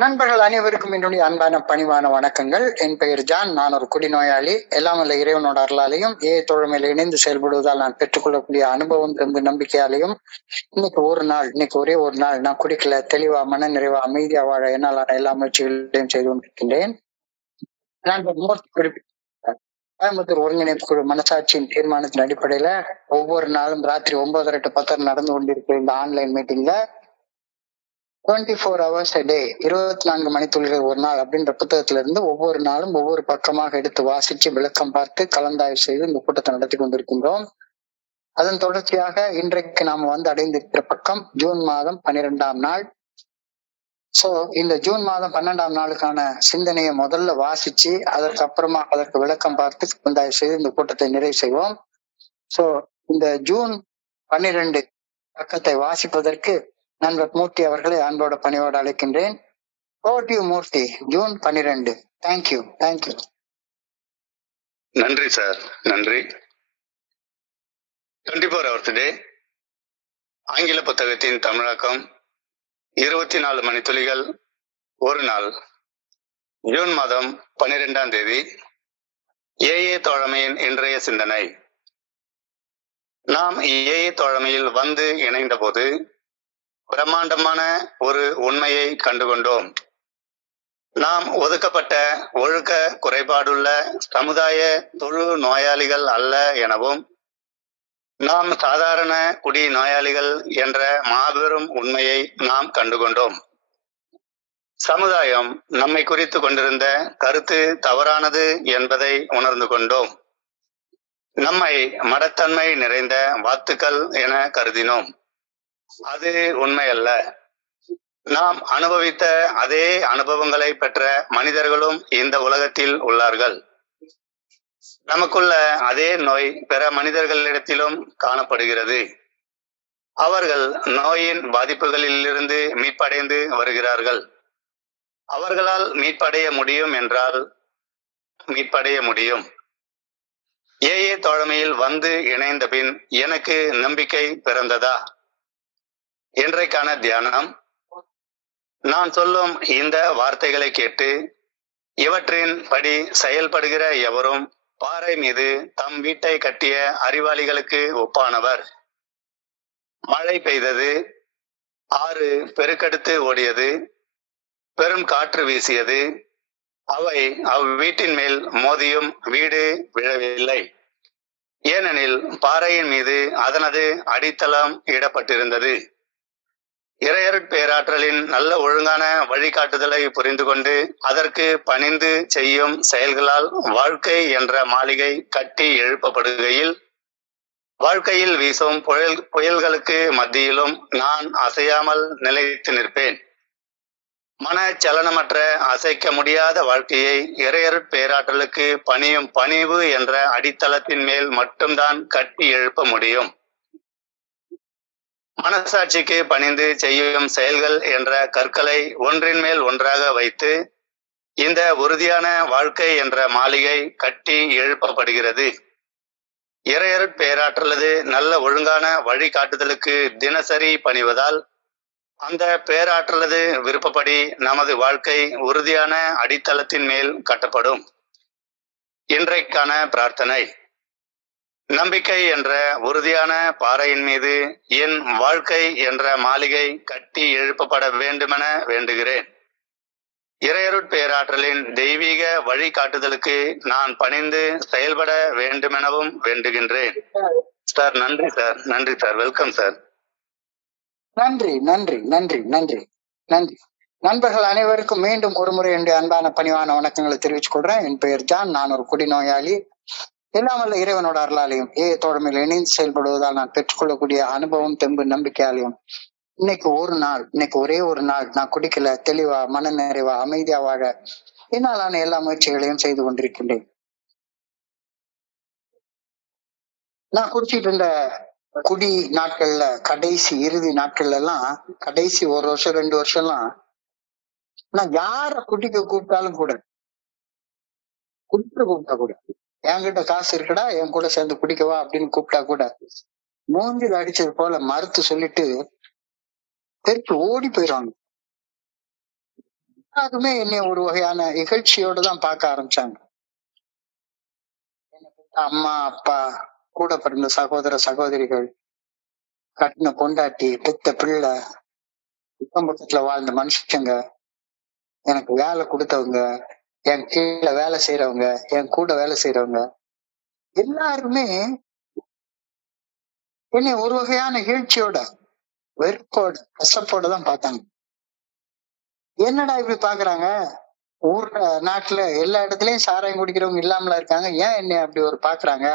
நண்பர்கள் அனைவருக்கும் என்னுடைய அன்பான பணிவான வணக்கங்கள். என் பெயர் ஜான். நான் ஒரு குடிநோயாளி. எல்லாம் வல்ல இறைவனோட அருளாலையும் தோழமையில இணைந்து செயல்படுவதால் நான் பெற்றுக்கொள்ளக்கூடிய அனுபவம் தெம்பு நம்பிக்கையாலையும் இன்னைக்கு ஒரே ஒரு நாள் நான் குடிக்கல, தெளிவா மன நிறைவா அமைதியா வாழ என்னால் எல்லா முயற்சிகளையும் செய்து கொண்டிருக்கின்றேன். நண்பர் மூர்த்தி குறிப்பிட்டார், கோயம்புத்தூர் ஒருங்கிணைப்பு குழு மனசாட்சியின் தீர்மானத்தின் அடிப்படையில ஒவ்வொரு நாளும் ராத்திரி 9:30 to 10 நடந்து கொண்டிருக்கிற இந்த ஆன்லைன் மீட்டிங்ல 24 hours a day, 24 மணித்துளிகள் ஒரு நாள் அப்படின்ற புத்தகத்துல இருந்து ஒவ்வொரு நாளும் ஒவ்வொரு பக்கமாக எடுத்து வாசிச்சு விளக்கம் பார்த்து கலந்தாய்வு செய்து இந்த கூட்டத்தை நடத்தி கொண்டிருக்கின்றோம். அதன் தொடர்ச்சியாக இன்றைக்கு நாம அடைந்திருக்கிற பக்கம் ஜூன் மாதம் 12ஆம் நாள். சோ இந்த ஜூன் மாதம் 12ஆம் நாளுக்கான சிந்தனையை முதல்ல வாசிச்சு அதற்கு அப்புறமா அதற்கு விளக்கம் பார்த்து கலந்தாய்வு செய்து இந்த கூட்டத்தை நிறைவு செய்வோம். சோ இந்த ஜூன் 12 பக்கத்தை வாசிப்பதற்கு நண்பர் மூர்த்தி அவர்களை அன்போட பணியோடு அழைக்கின்றேன். மூர்த்தி, ஜூன் 12. தேங்க்யூ. நன்றி சார், நன்றி. 24 hours டே ஆங்கில புத்தகத்தின் தமிழாக்கம் 24 மணித்துளிகள் ஒரு நாள். ஜூன் மாதம் 12ஆம் தேதி. ஏஏ தோழமையின் இன்றைய சிந்தனை. நாம் ஏஏ தோழமையில் இணைந்த போது பிரம்மாண்டமான ஒரு உண்மையை கண்டுகொண்டோம். நாம் ஒதுக்கப்பட்ட ஒழுக்க குறைபாடுள்ள சமுதாய தொழு நோயாளிகள் அல்ல எனவும், நாம் சாதாரண குடி நோயாளிகள் என்ற மாபெரும் உண்மையை நாம் கண்டுகொண்டோம். சமுதாயம் நம்மை குறித்து கொண்டிருந்த கருத்து தவறானது என்பதை உணர்ந்து கொண்டோம். நம்மை மடத்தன்மை நிறைந்த வாத்துக்கள் என கருதினோம். அது உண்மை அல்ல. நாம் அனுபவித்த அதே அனுபவங்களை பெற்ற மனிதர்களும் இந்த உலகத்தில் உள்ளார்கள். நமக்குள்ள அதே நோய் பிற மனிதர்களிடத்திலும் காணப்படுகிறது. அவர்கள் நோயின் பாதிப்புகளிலிருந்து மீட்படைந்து வருகிறார்கள். அவர்களால் மீட்படைய முடியும் என்றால் மீட்படைய முடியும். ஏஏ தோழமையில் இணைந்த பின் எனக்கு நம்பிக்கை பிறந்ததா? இன்றைக்கான தியானம். நான் சொல்லும் இந்த வார்த்தைகளை கேட்டு இவற்றின் படி செயல்படுகிற எவரும் பாறை மீது தம் வீட்டை கட்டிய அறிவாளிகளுக்கு ஒப்பானவர். மழை பெய்தது, ஆறு பெருக்கெடுத்து ஓடியது, பெரும் காற்று வீசியது. அவை அவ்வீட்டின் மேல் மோதியும் வீடு விழவில்லை. ஏனெனில் பாறையின் மீது அதனது அடித்தளம் இடப்பட்டிருந்தது. இறையருட் பேராற்றலின் நல்ல ஒழுங்கான வழிகாட்டுதலை புரிந்து கொண்டு அதற்கு பணிந்து செய்யும் செயல்களால் வாழ்க்கை என்ற மாளிகை கட்டி எழுப்பப்படுகையில், வாழ்க்கையில் வீசும் புயல்களுக்கு மத்தியிலும் நான் அசையாமல் நிலைத்து நிற்பேன். மனச்சலனமற்ற அசைக்க முடியாத வாழ்க்கையை இறையருட் பேராற்றலுக்கு பணியும் பணிவு என்ற அடித்தளத்தின் மேல் மட்டும்தான் கட்டி எழுப்ப முடியும். மனசாட்சிக்கு பணிந்து செய்யும் செயல்கள் என்ற கற்களை ஒன்றின் மேல் ஒன்றாக வைத்து இந்த உறுதியான வாழ்க்கை என்ற மாளிகை கட்டி எழுப்பப்படுகிறது. இறையருட் பேராற்றலது நல்ல ஒழுங்கான வழிகாட்டுதலுக்கு தினசரி பணிவதால் அந்த பேராற்றலது விருப்பப்படி நமது வாழ்க்கை உறுதியான அடித்தளத்தின் மேல் கட்டப்படும். இன்றைக்கான பிரார்த்தனை. நம்பிக்கை என்ற உறுதியான பாறையின் மீது என் வாழ்க்கை என்ற மாளிகை கட்டி எழுப்பப்பட வேண்டுமென வேண்டுகிறேன். இறையருட் பேராற்றலின் தெய்வீக வழிகாட்டுதலுக்கு நான் பணிந்து செயல்பட வேண்டுமெனவும் வேண்டுகின்றேன். சார், நன்றி சார். நன்றி சார். Welcome sir. நன்றி நன்றி நன்றி நன்றி நன்றி. நண்பர்கள் அனைவருக்கும் மீண்டும் ஒருமுறை என்னுடைய அன்பான பணிவான வணக்கங்களை தெரிவித்துக் கொள்றேன். என் பெயர் ஜான். நான் ஒரு குடிநோயாளி. எல்லாம் வல்ல இறைவனோட அருளாலையும் தோழமையில் இணைந்து செயல்படுவதால் நான் பெற்றுக்கொள்ளக்கூடிய அனுபவம் தெம்பு நம்பிக்கையாலையும் இன்னைக்கு ஒரே ஒரு நாள் நான் குடிக்கல, தெளிவா மன நிறைவா அமைதியா வாழ என்னாலான எல்லா முயற்சிகளையும் செய்து கொண்டிருக்கின்றேன். நான் குடிச்சிட்டு இருந்த குடி நாட்கள்ல இறுதி நாட்கள்ல எல்லாம் கடைசி 1 வருஷம் 2 வருஷம்லாம் நான் யார குடிக்க கூப்பிட்டாலும் கூட கூப்பிட்டா கூட என்கிட்ட காசு இருக்குடா, என் கூட சேர்ந்து குடிக்கவா அப்படின்னு கூப்பிட்டா கூட மூஞ்சில் அடிச்சது போல மறுத்து சொல்லிட்டு பெருத்து ஓடி போயிடுவாங்க. எல்லாருமே என்னை ஒரு வகையான இகழ்ச்சியோட தான் பார்க்க ஆரம்பிச்சாங்க. அம்மா, அப்பா, கூட பிறந்த சகோதர, சகோதரிகள், கட்டின பொண்டாட்டி, பெத்த பிள்ளை, அக்கம் பக்கத்துல வாழ்ந்த மனுஷங்க, எனக்கு வேலை கொடுத்தவங்க, என் கீழே வேலை செய்யறவங்க, என் கூட வேலை செய்யறவங்க, எல்லாருமே என்னை ஒரு வகையான இகழ்ச்சியோட, வெறுப்போட, கசப்போட தான் பார்த்தாங்க. என்னடா இப்படி பாக்குறாங்க? ஊர்ல, நாட்டுல எல்லா இடத்துலயும் சாராயம் குடிக்கிறவங்க இல்லாமலா இருக்காங்க, ஏன் என்னை அப்படி ஒரு பாக்குறாங்க?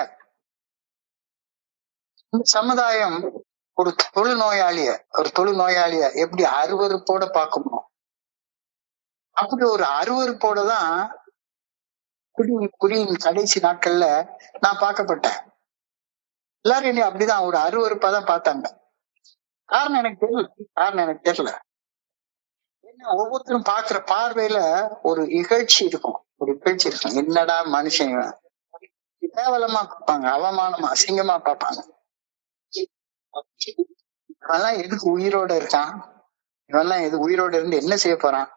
இந்த சமுதாயம் ஒரு தொழுநோயாளிய எப்படி அருவருப்போட பார்க்குமோ, அப்படி ஒரு அருவருப்போட தான் குடியின் கடைசி நாட்கள்ல நான் பார்க்கப்பட்டேன். எல்லாரும் என்னை அப்படிதான் ஒரு அருவருப்பா தான் பார்த்தாங்க. காரணம் எனக்கு தெரியல. ஏன்னா ஒவ்வொருத்தரும் பார்க்கிற பார்வையில ஒரு இகழ்ச்சி இருக்கும். என்னடா மனுஷன் இவன்? கேவலமா பார்ப்பாங்க, அவமானமா, அசிங்கமா பார்ப்பாங்க. இவெல்லாம் எதுக்கு உயிரோட இருக்கான்? இவெல்லாம் எது உயிரோட இருந்து என்ன செய்ய போறான்?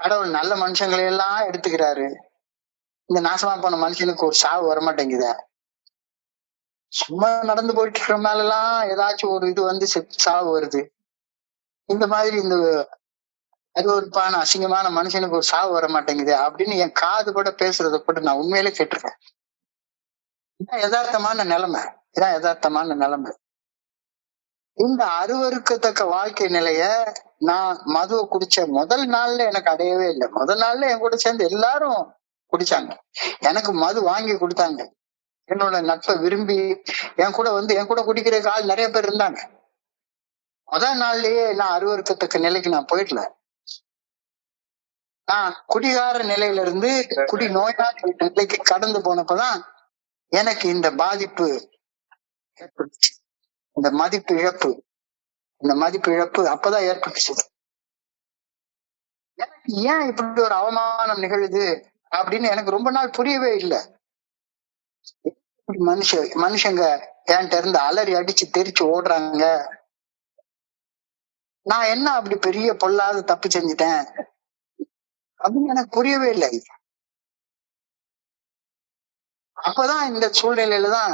கடவுள் நல்ல மனுஷங்களை எல்லாம் எடுத்துக்கிறாரு, இந்த நாசமா போன மனுஷனுக்கு ஒரு சாவு வரமாட்டேங்குதே. சும்மா நடந்து போயிட்டு இருக்கிற மேலாம் ஏதாச்சும் ஒரு இது வந்து சாவு வருது. இந்த மாதிரி இந்த அருவருப்பான அசிங்கமான மனுஷனுக்கு ஒரு சாவு வர மாட்டேங்குது அப்படின்னு என் காது கூட பேசுறத கூட நான் உண்மையிலே கேட்டிருக்கேன். இதான் யதார்த்தமான நிலைமை. இந்த அருவருக்கத்தக்க வாழ்க்கை நிலைய நான் மதுவை குடிச்ச முதல் நாள்ல எனக்கு அடையவே இல்லை. முதல் நாள்ல என் கூட சேர்ந்து எல்லாரும் குடிச்சாங்க. எனக்கு மது வாங்கி கொடுத்தாங்க. என்னோட நட்பை விரும்பி என் கூட குடிக்கிறதுக்கு ஆள் நிறைய பேர் இருந்தாங்க. முதல் நாள்லயே நான் அருவருக்கத்தக்க நிலைக்கு நான் போயிடல. நான் குடிகார நிலையில இருந்து குடி நோயாளி நிலைக்கு கடந்து போனப்பதான் எனக்கு இந்த பாதிப்பு ஏற்பட்டுச்சு. இந்த மதிப்பு இழப்பு அப்பதான் ஏற்பட்டுச்சு. எனக்கு ஏன் இப்படி ஒரு அவமானம் நிகழுது அப்படின்னு எனக்கு ரொம்ப நாள் புரியவே இல்லை. மனுஷங்க என்கிட்ட இருந்து அலறி அடிச்சு தெரிச்சு ஓடுறாங்க. நான் என்ன அப்படி பெரிய பொல்லாத தப்பு செஞ்சுட்டேன் அப்படின்னு எனக்கு புரியவே இல்லை. அப்பதான் இந்த சூழ்நிலையில தான்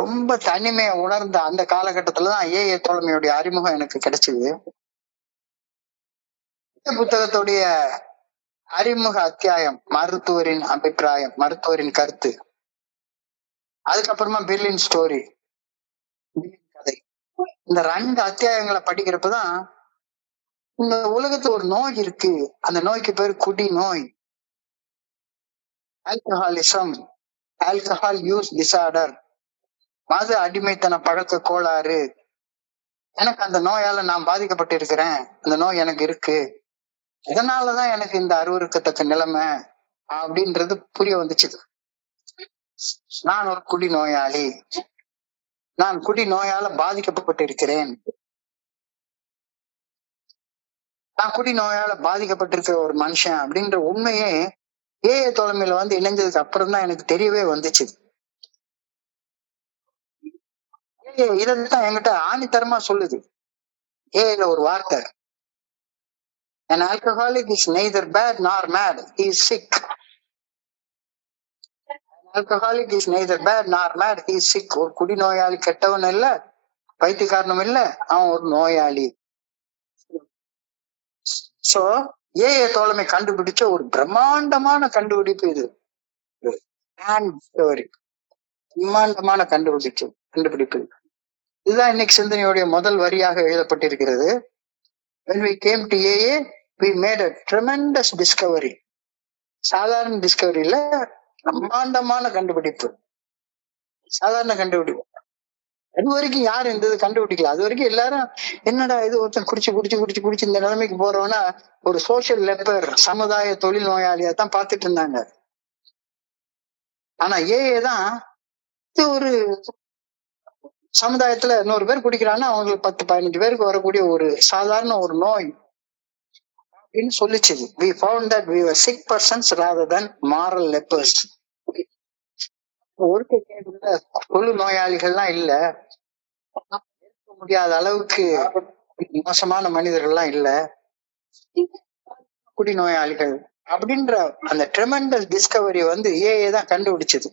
ரொம்ப தனிமையை உணர்ந்த அந்த காலகட்டத்துலதான் ஏஏ தோழமையுடைய அறிமுகம் எனக்கு கிடைச்சது. இந்த புத்தகத்துடைய அறிமுக அத்தியாயம் மருத்துவரின் அபிப்பிராயம், மருத்துவரின் கருத்து, அதுக்கப்புறமா பெர்லின் ஸ்டோரி கதை, இந்த 2 அத்தியாயங்களை படிக்கிறப்பதான் இந்த உலகத்துல ஒரு நோய் இருக்கு. அந்த நோய்க்கு பேரு குடி நோய், ஆல்கஹாலிசம், ஆல்கஹால் யூஸ் டிசார்டர், மது அடிமைத்தன பழக்க கோளாறு. எனக்கு அந்த நோயால நான் பாதிக்கப்பட்டு இருக்கிறேன், அந்த நோய் எனக்கு இருக்கு, இதனாலதான் எனக்கு இந்த அருவருக்கத்தக்க நிலைமை அப்படின்றது புரிய வந்துச்சு. நான் ஒரு குடி நோயாளி, நான் குடி நோயால பாதிக்கப்பட்டு இருக்கிறேன். நான் குடி நோயால பாதிக்கப்பட்டிருக்கிற ஒரு மனுஷன் அப்படின்ற உண்மையே ஏஏ தோழமையில வந்து இணைஞ்சதுக்கு அப்புறம் தான் எனக்கு தெரியவே வந்துச்சு. இதான் என்கிட்ட ஆணித்தரமா சொல்லுது ஏல ஒரு வார்த்தை, an alcoholic is neither bad nor mad, he is sick. An alcoholic is neither bad nor mad, he is sick. ஒரு குடி நோயாளி கெட்டவன் இல்ல, பைத்தியக்காரனும் இல்ல, அவன் ஒரு நோயாளி. சோ ஏஏ தோழமை கண்டுபிடிச்ச ஒரு பிரம்மாண்டமான கண்டுபிடிப்பு இது. பிரம்மாண்டமான கண்டுபிடிப்பு இதுதான் இன்னைக்கு சிந்தனையுடைய முதல் வரியாக எழுதப்பட்டிருக்கிறது. When we came to AA, we made a tremendous discovery. சாதாரண டிஸ்கவரி இல்ல, பிரம்மாண்டமான கண்டுபிடிப்பு. சாதாரண கண்டுபிடிப்பு அது வரைக்கும் யாரும் இந்த இது கண்டுபிடிக்கல. அது வரைக்கும் எல்லாரும் என்னடா இது ஒருத்தன் குடிச்சு இந்த நிலைமைக்கு போறவனா ஒரு சோசியல் லெப்பர், சமுதாய தொழில் நோயாளியா தான் பார்த்துட்டு இருந்தாங்க. ஆனா ஏஏ தான் இது ஒரு சமுதாயத்துல 100 பேர் குடிக்கிறான்னா அவங்களுக்கு 10-15 பேருக்கு வரக்கூடிய ஒரு சாதாரண ஒரு நோய் அப்படின்னு சொல்லிச்சு. We found that we were sick persons rather than moral lepers. ஒழுக்க கேடுல தொழு நோயாளிகள்லாம் இல்ல, முடியாத அளவுக்கு மோசமான மனிதர்கள்லாம் இல்ல, குடிநோயாளிகள் அப்படின்ற அந்த ட்ரெமெண்டஸ் டிஸ்கவரி வந்து ஏஏ தான் கண்டுபிடிச்சது.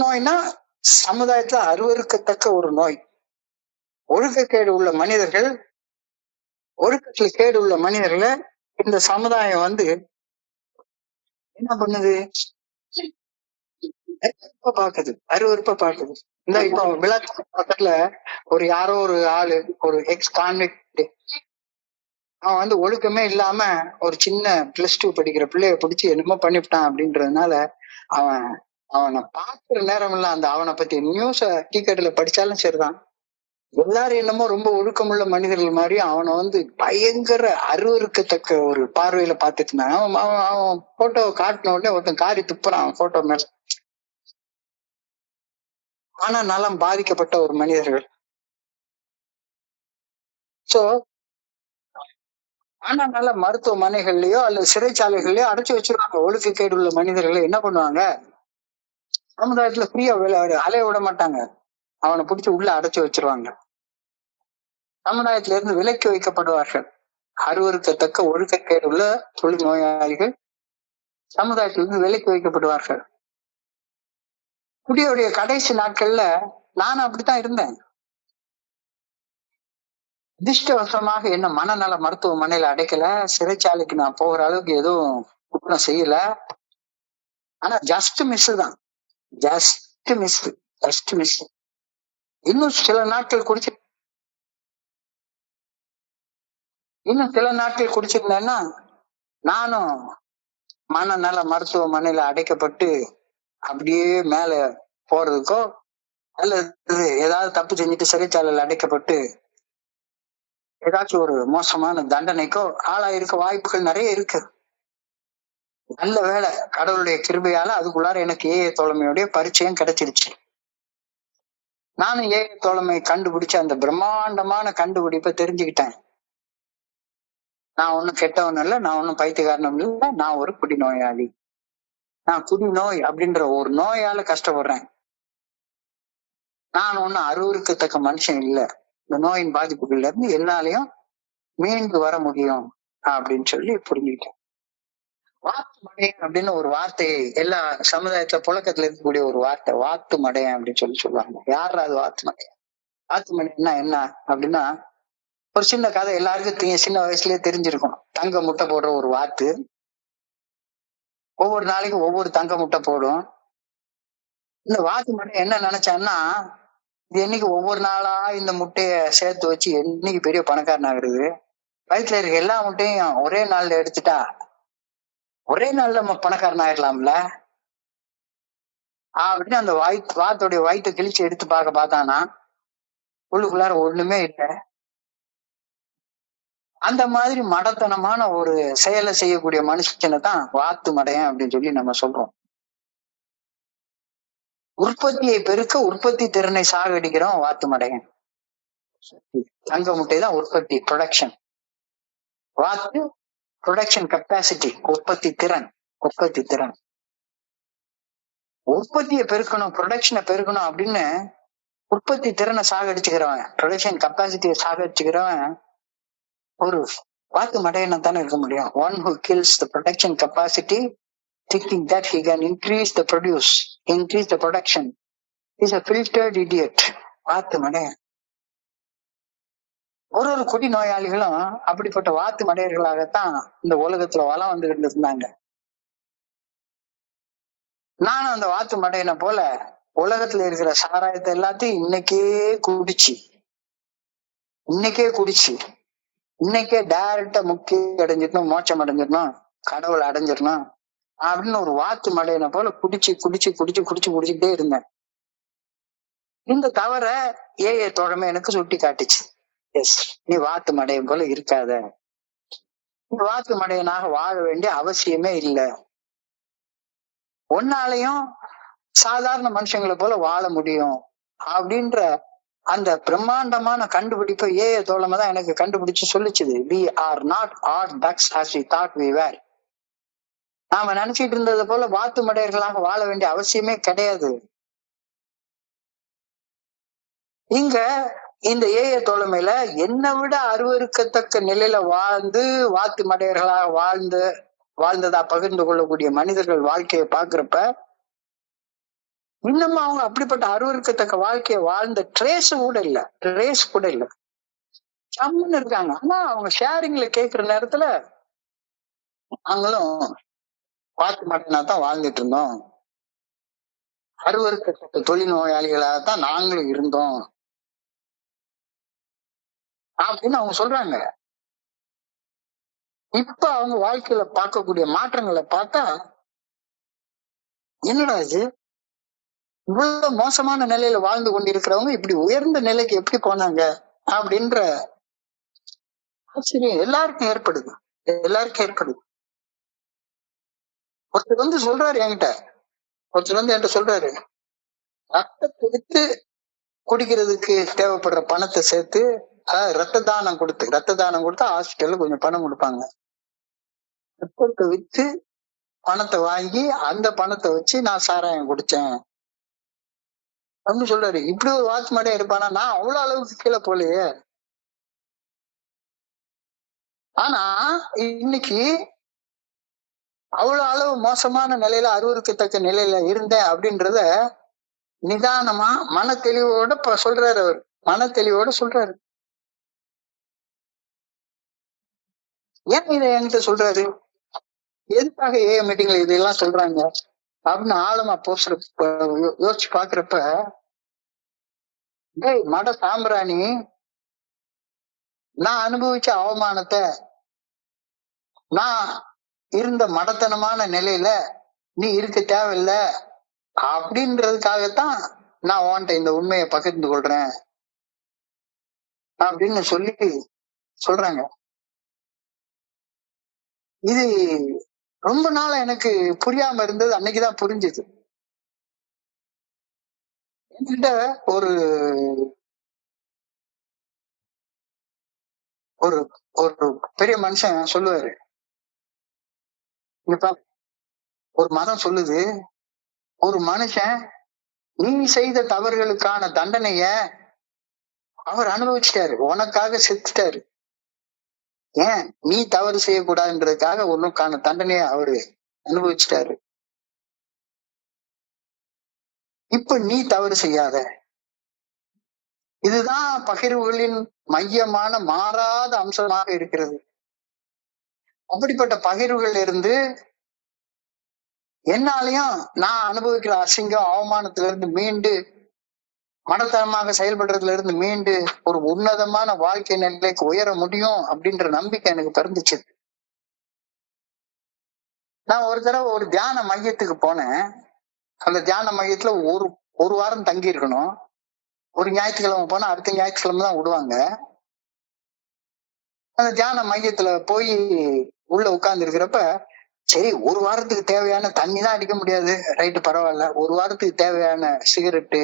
நோய்னா சமுதாயத்துல அருவருக்கத்தக்க ஒரு நோய். ஒழுக்கக்கேடு உள்ள மனிதர்கள், ஒழுக்கத்துல கேடு உள்ள மனிதர்களை இந்த சமுதாயம் வந்து என்ன பண்ணுது? பாக்குது, அருவருப்பா பாக்குது. இந்த இப்போ விழாக்கு பக்கத்துல ஒரு யாரோ ஒரு ஆளு, ஒரு எக்ஸ் கான்விக்ட், அவன் வந்து ஒழுக்கமே இல்லாம ஒரு சின்ன +2 படிக்கிற பிள்ளைய பிடிச்சி என்னமோ பண்ணிவிட்டான் அப்படின்றதுனால அவன் அவனை பாக்குற நேரம் இல்ல. அந்த அவனை பத்தி நியூஸ டிக்கெட்ல படிச்சாலும் சரிதான், எல்லாரும் என்னமோ ரொம்ப ஒழுக்கமுள்ள மனிதர்கள் மாதிரி அவனை வந்து பயங்கர அருவருக்கத்தக்க ஒரு பார்வையில பாத்துட்டு இருந்தாங்க. அவன் போட்டோ காட்டின உடனே ஒருத்தன் காரி துப்புறான் அவன் போட்டோ மேல. ஆனா நலம் பாதிக்கப்பட்ட ஒரு மனிதர்கள். சோ ஆனா நல்ல மருத்துவமனைகள்லயோ அல்லது சிறைச்சாலைகள்லயோ அடைச்சு வச்சிருக்காங்க ஒழுக்கக்கேடு உள்ள மனிதர்களை. என்ன பண்ணுவாங்க? சமுதாயத்துல ஃப்ரீயா அலைய விட மாட்டாங்க, அவனை பிடிச்சி உள்ள அடைச்சு வச்சிருவாங்க. சமுதாயத்தில இருந்து விலக்கி வைக்கப்படுவார்கள். அருவருக்கத்தக்க ஒழுக்கக்கேடு உள்ள தொழில் நோயாளிகள் சமுதாயத்திலிருந்து விலக்கி வைக்கப்படுவார்கள். குடியுடைய கடைசி நாட்கள்ல நானும் அப்படித்தான் இருந்தேன். அதிர்ஷ்டவசமாக என்ன மனநல மருத்துவமனையில அடைக்கல, சிறைச்சாலைக்கு நான் போகிற அளவுக்கு எதுவும் குற்றம் செய்யல. ஆனா ஜஸ்ட் மிஸ் தான், ஜஸ்ட் மிஸ், ஜஸ்ட் மிஸ். இன்னும் சில நாட்கள் குடிச்சிருந்தேன்னா நானும் மனநல மருத்துவமனையில அடைக்கப்பட்டு அப்படியே மேல போறதுக்கோ அல்லது ஏதாவது தப்பு செஞ்சுட்டு சிறைச்சாலையில அடைக்கப்பட்டு ஏதாச்சும் ஒரு மோசமான தண்டனைக்கோ ஆளாயிருக்க வாய்ப்புகள் நிறைய இருக்கு. நல்ல வேளை கடவுளுடைய கிருபையால அதுக்குள்ளார எனக்கு ஏஏ தோழமையுடைய பரிச்சயம் கிடைச்சிருச்சு. நானும் ஏஏ தோழமை கண்டுபிடிச்ச அந்த பிரம்மாண்டமான கண்டுபிடிப்பை தெரிஞ்சுக்கிட்டேன். நான் ஒண்ணும் கெட்டவன் இல்லை, நான் ஒண்ணும் பைத்தியக்காரனும் இல்லை, நான் ஒரு குடிநோயாளி. நான் குடிநோய் அப்படின்ற ஒரு நோயால கஷ்டப்படுறேன். நான் ஒண்ணும் அருவருக்கத்தக்க மனுஷன் இல்லை. இந்த நோயின் பாதிப்புகள்ல இருந்து என்னாலையும் மீண்டு வர முடியும் அப்படின்னு சொல்லி புரிஞ்சுக்கிட்டேன். வாத்து மடையன் அப்படின்னு ஒரு வார்த்தையை எல்லா சமுதாயத்துல புழக்கத்துல இருக்கக்கூடிய ஒரு வார்த்தை, வாத்து மடையன் அப்படின்னு சொல்லுவாங்க. யார் அது வாத்து மடையன்? வாத்து மடையன்னா என்ன அப்படின்னா, ஒரு சின்ன கதை எல்லாருக்கும் சின்ன வயசுலயே தெரிஞ்சிருக்கும். தங்க முட்டை போடுற ஒரு வாத்து ஒவ்வொரு நாளைக்கும் ஒவ்வொரு தங்க முட்டை போடும். இந்த வாத்து மடையன் என்ன நினைச்சான்னா, இது என்னைக்கு ஒவ்வொரு நாளா இந்த முட்டைய சேர்த்து வச்சு என்னைக்கு பெரிய பணக்காரன் ஆகுறது, வயிற்றுல இருக்க எல்லா முட்டையும் ஒரே நாள்ல எடுத்துட்டா ஒரே நாள்ல நம்ம பணக்காரன் ஆயிடலாம்ல அப்படின்னு அந்த வாத்தோடைய வயிற்றை கிழிச்சு எடுத்து பார்த்தானா உள்ளுக்குள்ளார ஒண்ணுமே இல்லை. அந்த மாதிரி மடத்தனமான ஒரு செயலை செய்யக்கூடிய மனுஷனை தான் வாத்து மடையன் அப்படின்னு சொல்லி நம்ம சொல்றோம். உற்பத்தியை பெருக்க உற்பத்தி திறனை சாகடிக்கிறோம் வாத்து மடையன். தங்க முட்டை தான் உற்பத்தி, ப்ரொடக்ஷன். வாத்து ப்ரொடக்ஷன் கெப்பாசிட்டி, உற்பத்தி திறன். உற்பத்தியை பெருக்கணும், ப்ரொடக்ஷனை பெருக்கணும் அப்படின்னு உற்பத்தி திறனை சாகடிச்சுக்கிறவன், ப்ரொடக்ஷன் கெப்பாசிட்டியை சாகடிச்சுக்கிறவன் ஒரு வாத்து மடையனை தானே இருக்க முடியும். One who kills the production capacity thinking that he can increase the production is a filtered idiot. வாத்து மடையன். ஒரு குடி நோயாளிகளும் அப்படிப்பட்ட வாத்து மடையர்களாகத்தான் இந்த உலகத்துல வளம் வந்துகிட்டு இருந்தாங்க. நானும் அந்த வாத்து மடையனை போல உலகத்துல இருக்கிற சாராயத்தை எல்லாத்தையும் இன்னைக்கே டைரக்டா முக்தி அடைஞ்சிடணும், மோட்சம் அடைஞ்சிடணும், கடவுளை அடைஞ்சிடணும் அப்படின்னு ஒரு வாத்து மடையனை போல குடிச்சுக்கிட்டே இருந்தேன். இந்த தவிர ஏஏ தோழமை எனக்கு சுட்டி காட்டுச்சு, எஸ் நீ வாத்து மடையன் போல இருக்காத, நீ வாத்து மடையனாக வாழ வேண்டிய அவசியமே இல்லை, ஒன்னாலையும் சாதாரண மனுஷங்களை போல வாழ முடியும் அப்படின்ற அந்த பிரம்மாண்டமான கண்டுபிடிப்பை ஏஏ தோழமை தான் எனக்கு கண்டுபிடிச்சு சொல்லிச்சுது. we are not all ducks as we thought we were. நாம நினைச்சிட்டு இருந்தது போல வாத்து மடையர்களாக வாழ வேண்டிய அவசியமே கிடையாது. இங்க இந்த ஏய தோழமையில என்னை விட அருவருக்கத்தக்க நிலையில வாத்து மடையர்களாக வாழ்ந்ததா பகிர்ந்து கொள்ளக்கூடிய மனிதர்கள் வாழ்க்கையை பாக்குறப்ப இன்னமும் அவங்க அப்படிப்பட்ட அருவருக்கத்தக்க வாழ்க்கையை வாழ்ந்த ட்ரேஸ் கூட இல்ல சம்முன்னு இருக்காங்க. ஆனா அவங்க ஷேரிங்ல கேட்கிற நேரத்துல நாங்களும் வாத்து மடையனா தான் வாழ்ந்துட்டு இருந்தோம், அருவருக்கத்தக்க தொழில்நோயாளிகளாக தான் நாங்களும் இருந்தோம் அப்படின்னு அவங்க சொல்றாங்க. இப்ப அவங்க வாழ்க்கையில பார்க்கக்கூடிய மாற்றங்களை பார்த்தா என்னடா இது, இவ்வளவு மோசமான நிலையில வாழ்ந்து கொண்டிருக்கிறவங்க இப்படி உயர்ந்த நிலைக்கு எப்படி போனாங்க அப்படின்ற ஆச்சரியம் எல்லாருக்கும் ஏற்படுது. ஒருத்தர் சொல்றாரு என்கிட்ட சொல்றாரு, ரத்தத்தை வித்து குடிக்கிறதுக்கு தேவைப்படுற பணத்தை சேர்த்து, அதாவது ரத்த தானம் கொடுத்தா ஹாஸ்பிட்டல்ல கொஞ்சம் பணம் கொடுப்பாங்க. ரத்தத்தை வித்து பணத்தை வாங்கி அந்த பணத்தை வச்சு நான் சாராயம் குடிச்சேன் அப்படின்னு சொல்றாரு. இப்படி ஒரு வாட்ச் மாடே இருப்பானா? நான் அவ்வளவு அளவுக்கு கீழே போலையே. ஆனா இன்னைக்கு அவ்வளவு அளவு மோசமான நிலையில அருவருக்கத்தக்க நிலையில இருந்தேன் அப்படின்றத நிதானமா மன தெளிவோட சொல்றாரு. அவர் மன தெளிவோட சொல்றாரு. ஏன் இதை என்கிட்ட சொல்றாரு, எதுக்காக ஏ மீட்டிங்ல இதெல்லாம் சொல்றாங்க அப்படின்னு ஆழமா யோசிச்சு பாக்குறப்ப, டேய் மட சாம்பிராணி, நான் அனுபவிச்ச அவமானத்தை, நான் இருந்த மடத்தனமான நிலையில நீ இருக்க தேவையில்லை அப்படின்றதுக்காகத்தான் நான் உன்கிட்ட இந்த உண்மையை பகிர்ந்து கொள்றேன் அப்படின்னு சொல்றாங்க. இது ரொம்ப நாளா எனக்கு புரியாம இருந்தது, அன்னைக்குதான் புரிஞ்சுது. என்கிட்ட ஒரு ஒரு ஒரு பெரிய மனுஷன் சொல்லுவாரு, ஒரு மதம் சொல்லுது, ஒரு மனுஷன் நீ செய்த தவறுகளுக்கான தண்டனைய அவர் அனுபவிச்சிட்டாரு, உனக்காக செத்துட்டாரு. ஏன் நீ தவறு செய்யக்கூடாதுன்றதுக்காக உனக்கான தண்டனைய அவரு அனுபவிச்சிட்டாரு. இப்ப நீ தவறு செய்யாத. இதுதான் பகிர்வுகளின் மையமான மாறாத அம்சமாக இருக்கிறது. அப்படிப்பட்ட பகிர்வுகள் இருந்து என்னாலையும் நான் அனுபவிக்கிற அசிங்கம் அவமானத்துல இருந்து மீண்டு, மனத்தனமாக செயல்படுறதுல இருந்து மீண்டு ஒரு உன்னதமான வாழ்க்கை நிலைக்கு உயர முடியும் அப்படின்ற நம்பிக்கை எனக்கு பிறந்துச்சு. நான் ஒரு தடவை ஒரு தியான மையத்துக்கு போனேன். அந்த தியான மையத்துல ஒரு வாரம் தங்கி இருக்கணும். ஒரு ஞாயிற்றுக்கிழமை போனா அடுத்த ஞாயிற்றுக்கிழமை தான் விடுவாங்க. அந்த தியான மையத்துல போய் உள்ள உட்கார்ந்து இருக்கிறப்ப, சரி ஒரு வாரத்துக்கு தேவையான தண்ணி தான் அடிக்க முடியாது, ரைட்டு பரவாயில்ல, ஒரு வாரத்துக்கு தேவையான சிகரெட்டு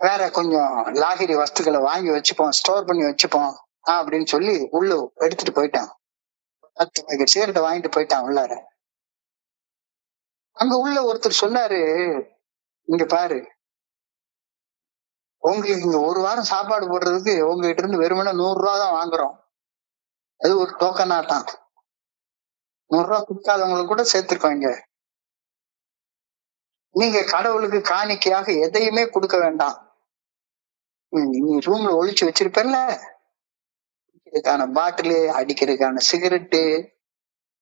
வேற கொஞ்சம் லாகிரி வஸ்துக்களை வாங்கி வச்சுப்போம், ஸ்டோர் பண்ணி வச்சுப்போம் அப்படின்னு சொல்லி உள்ள எடுத்துட்டு போயிட்டான். 10 பாக்கெட் சிகரெட்டை வாங்கிட்டு போயிட்டான் உள்ளார. அங்க உள்ள ஒருத்தர் சொன்னாரு, இங்க பாரு, உங்களுக்கு இங்க ஒரு வாரம் சாப்பாடு போடுறதுக்கு உங்ககிட்ட இருந்து வெறுமனே 100 ரூபா தான் வாங்குறோம். அது ஒரு டோக்கனா தான். 100 ரூபா கொடுக்காதவங்களுக்கு கூட சேர்த்திருக்கோம் இங்க. நீங்க கடவுளுக்கு காணிக்கையாக எதையுமே கொடுக்க வேண்டாம். நீ ரூம்ல ஒழிச்சு வச்சிருப்பல, இதுக்கான பாட்டிலு, அடிக்கிறதுக்கான சிகரெட்டு,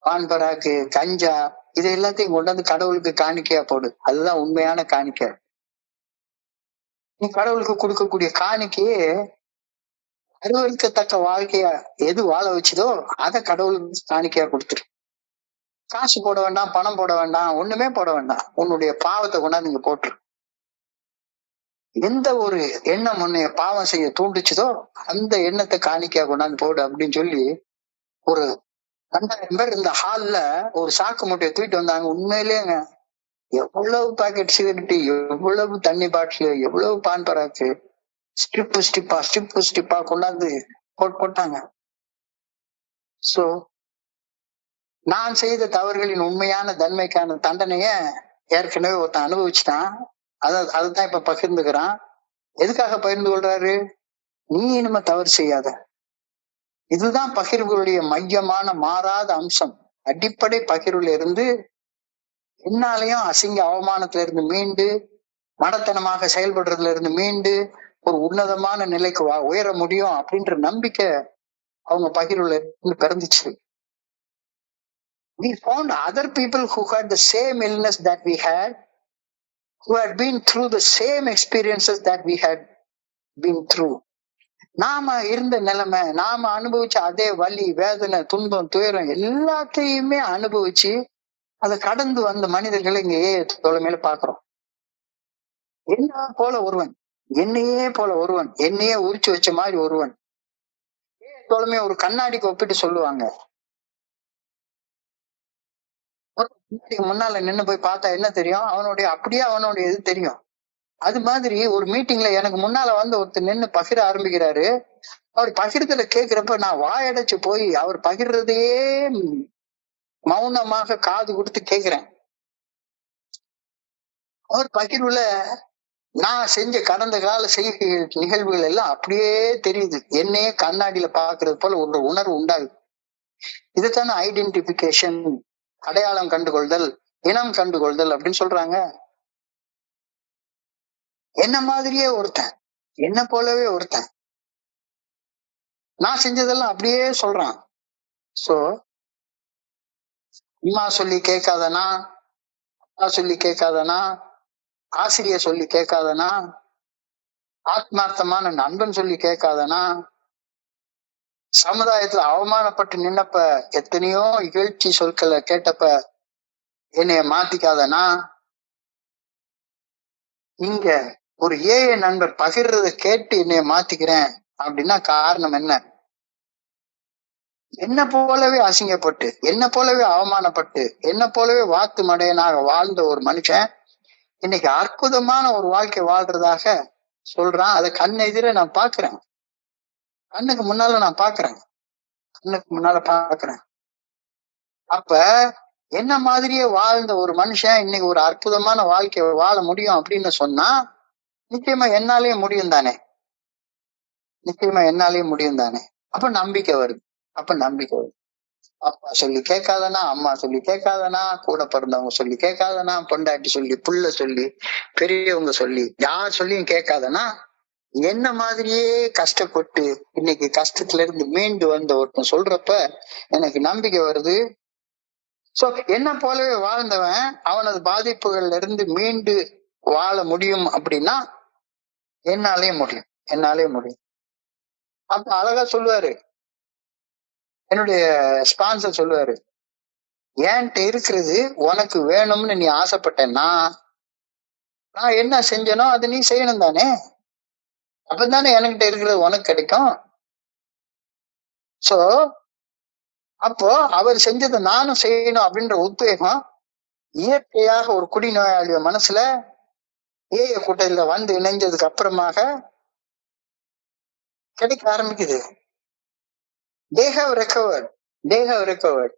பான்பராக்கு, கஞ்சா, இது எல்லாத்தையும் கொண்டு வந்து கடவுளுக்கு காணிக்கையா போடு. அதுதான் உண்மையான காணிக்கை. நீ கடவுளுக்கு கொடுக்கக்கூடிய காணிக்கையே அருவருக்கத்தக்க வாழ்க்கையா எது வாழ வச்சுதோ அதை கடவுளுக்கு காணிக்கையா கொடுத்துரு. காசு போட வேண்டாம், பணம் போட வேண்டாம், ஒண்ணுமே போட வேண்டாம். உன்னுடைய பாவத்தை கொண்டாந்து இங்க போட்டுரு. எந்த ஒரு எண்ணம் உன்னைய பாவம் செய்ய தூண்டுச்சுதோ அந்த எண்ணத்தை காணிக்கையா கொண்டாந்து போடு அப்படின்னு சொல்லி ஒரு 2000 பேர் இந்த ஹால்ல ஒரு சாக்கு மூட்டையை தூக்கிட்டு வந்தாங்க. உண்மையிலேங்க எவ்வளவு பாக்கெட் சிகரெட்டு, எவ்வளவு தண்ணி பாட்டில், எவ்வளவு பான் பராக்கு, ஸ்டிப்பா கொண்டாந்து போட்டாங்க. சோ நான் செய்த தவறுகளின் உண்மையான தன்மைக்கான தண்டனைய ஏற்கனவே ஒருத்தன் அனுபவிச்சுட்டான். அதுதான் இப்ப பகிர்ந்துக்கிறான். எதுக்காக பகிர்ந்து கொள்றாரு? நீ இனிமே தவறு செய்யாத. இதுதான் பகிர்வுகளுடைய மையமான மாறாத அம்சம். அடிப்படை பகிர்வுல இருந்து என்னாலையும் அசிங்க அவமானத்துல இருந்து மீண்டு, மடத்தனமாக செயல்படுறதுல இருந்து மீண்டு, ஒரு உன்னதமான நிலைக்கு உயர முடியும் அப்படின்ற நம்பிக்கை அவங்க பகிர்வுல இருந்து பிறந்துச்சு. We found other people who had the same illness that we had, who had been through the same experiences that we had been through. நாம இருந்த நிலைமை, நாம அனுபவிச்ச அதே வலி, வேதனை, துன்பம், துயரம் எல்லாத்தையுமே அனுபவிச்சு அதை கடந்து வந்த மனிதர்களை இங்க தோழமையில பாக்குறோம். என்ன போல ஒருவன், என்னையே போல ஒருவன், என்னையே உரிச்சு வச்ச மாதிரி ஒருவன். தோழமையை ஒரு கண்ணாடிக்கு ஒப்பிட்டு சொல்லுவாங்க. முன்னால நின்னு போய் பார்த்தா என்ன தெரியும்? அப்படியே அவனுடைய இது தெரியும். அது மாதிரி ஒரு மீட்டிங்ல எனக்கு முன்னால வந்து ஒருத்தர் நின்னு பகிர ஆரம்பிக்கிறாரு. அவர் பகிர்தல கேட்கிறப்ப நான் வாயடைச்சு போய் அவர் பகிர்றதையே மௌனமாக காது கொடுத்து கேட்கிறேன். அவர் பகிர்வுல நான் செஞ்ச கடந்த கால செய்கைகள், நிகழ்வுகள் எல்லாம் அப்படியே தெரியுது. என்னையே கண்ணாடியில பாக்குறது போல ஒரு உணர்வு உண்டாகுது. இதுதானே ஐடென்டிபிகேஷன், அடையாளம் கண்டுகொள்தல், இனம் கண்டுகொள்தல் அப்படின்னு சொல்றாங்க. என்ன மாதிரியே ஒருத்தன், என்ன போலவே ஒருத்தன், நான் செஞ்சதெல்லாம் அப்படியே சொல்றான். சோ அம்மா சொல்லி கேட்காதனா, அப்பா சொல்லி கேட்காதனா, ஆசிரியர் சொல்லி கேட்காதனா, ஆத்மார்த்தமான நண்பன் சொல்லி கேட்காதனா, சமுதாயத்துல அவமானப்பட்டு நின்னப்ப எத்தனையோ இகழ்ச்சி சொற்களை கேட்டப்ப என்னைய மாத்திக்காதனா, இங்க ஒரு ஏழை நண்பர் பகிர்றத கேட்டு என்னைய மாத்திக்கிறேன் அப்படின்னா காரணம் என்ன? என்ன போலவே அசிங்கப்பட்டு, என்ன போலவே அவமானப்பட்டு, என்ன போலவே வாத்து மடையனாக வாழ்ந்த ஒரு மனுஷன் இன்னைக்கு அற்புதமான ஒரு வாழ்க்கை வாழ்றதாக சொல்றான். அதை கண் எதிர நான் பாக்குறேன், கண்ணுக்கு முன்னால நான் பாக்குறேன், கண்ணுக்கு முன்னால பாக்குறேன். அப்ப என்ன மாதிரியே வாழ்ந்த ஒரு மனுஷன் இன்னைக்கு ஒரு அற்புதமான வாழ்க்கையை வாழ முடியும் அப்படின்னு சொன்னா நிச்சயமா என்னாலேயே முடியும் தானே, நிச்சயமா என்னாலேயே முடியும் தானே. அப்ப நம்பிக்கை வருது, அப்ப நம்பிக்கை வருது. அப்பா சொல்லி கேட்காதனா, அம்மா சொல்லி கேட்காதனா, கூட பிறந்தவங்க சொல்லி கேட்காதனா, பொண்டாட்டி சொல்லி, புள்ள சொல்லி, பெரியவங்க சொல்லி, யார் சொல்லியும் கேட்காதனா, என்ன மாதிரியே கஷ்டப்பட்டு இன்னைக்கு கஷ்டத்துல இருந்து மீண்டு வந்த ஒருத்தன் சொல்றப்ப எனக்கு நம்பிக்கை வருது. சோ என்ன போலவே வாழ்ந்தவன் அவனது பாதிப்புகள்ல இருந்து மீண்டு வாழ முடியும் அப்படின்னா என்னாலே முடியும், என்னாலே முடியும். அப்ப அழகா சொல்லுவாரு என்னுடைய ஸ்பான்சர், சொல்லுவாரு, என்கிட்ட இருக்கிறது உனக்கு வேணும்னு நீ ஆசைப்பட்டேன்னா நான் என்ன செஞ்சனோ அதை நீ செய்யணும் தானே, அப்பதானே என்கிட்ட இருக்கிறது உனக்கு கிடைக்கும். சோ அப்போ அவர் செஞ்சதை நானும் செய்யணும் அப்படின்ற உத்வேகம் இயற்கையாக ஒரு குடிநோயாளிய மனசுல ஏய கூட்டத்துல வந்து இணைஞ்சதுக்கு அப்புறமாக கிடைக்க ஆரம்பிக்குது. They have recovered. They have recovered.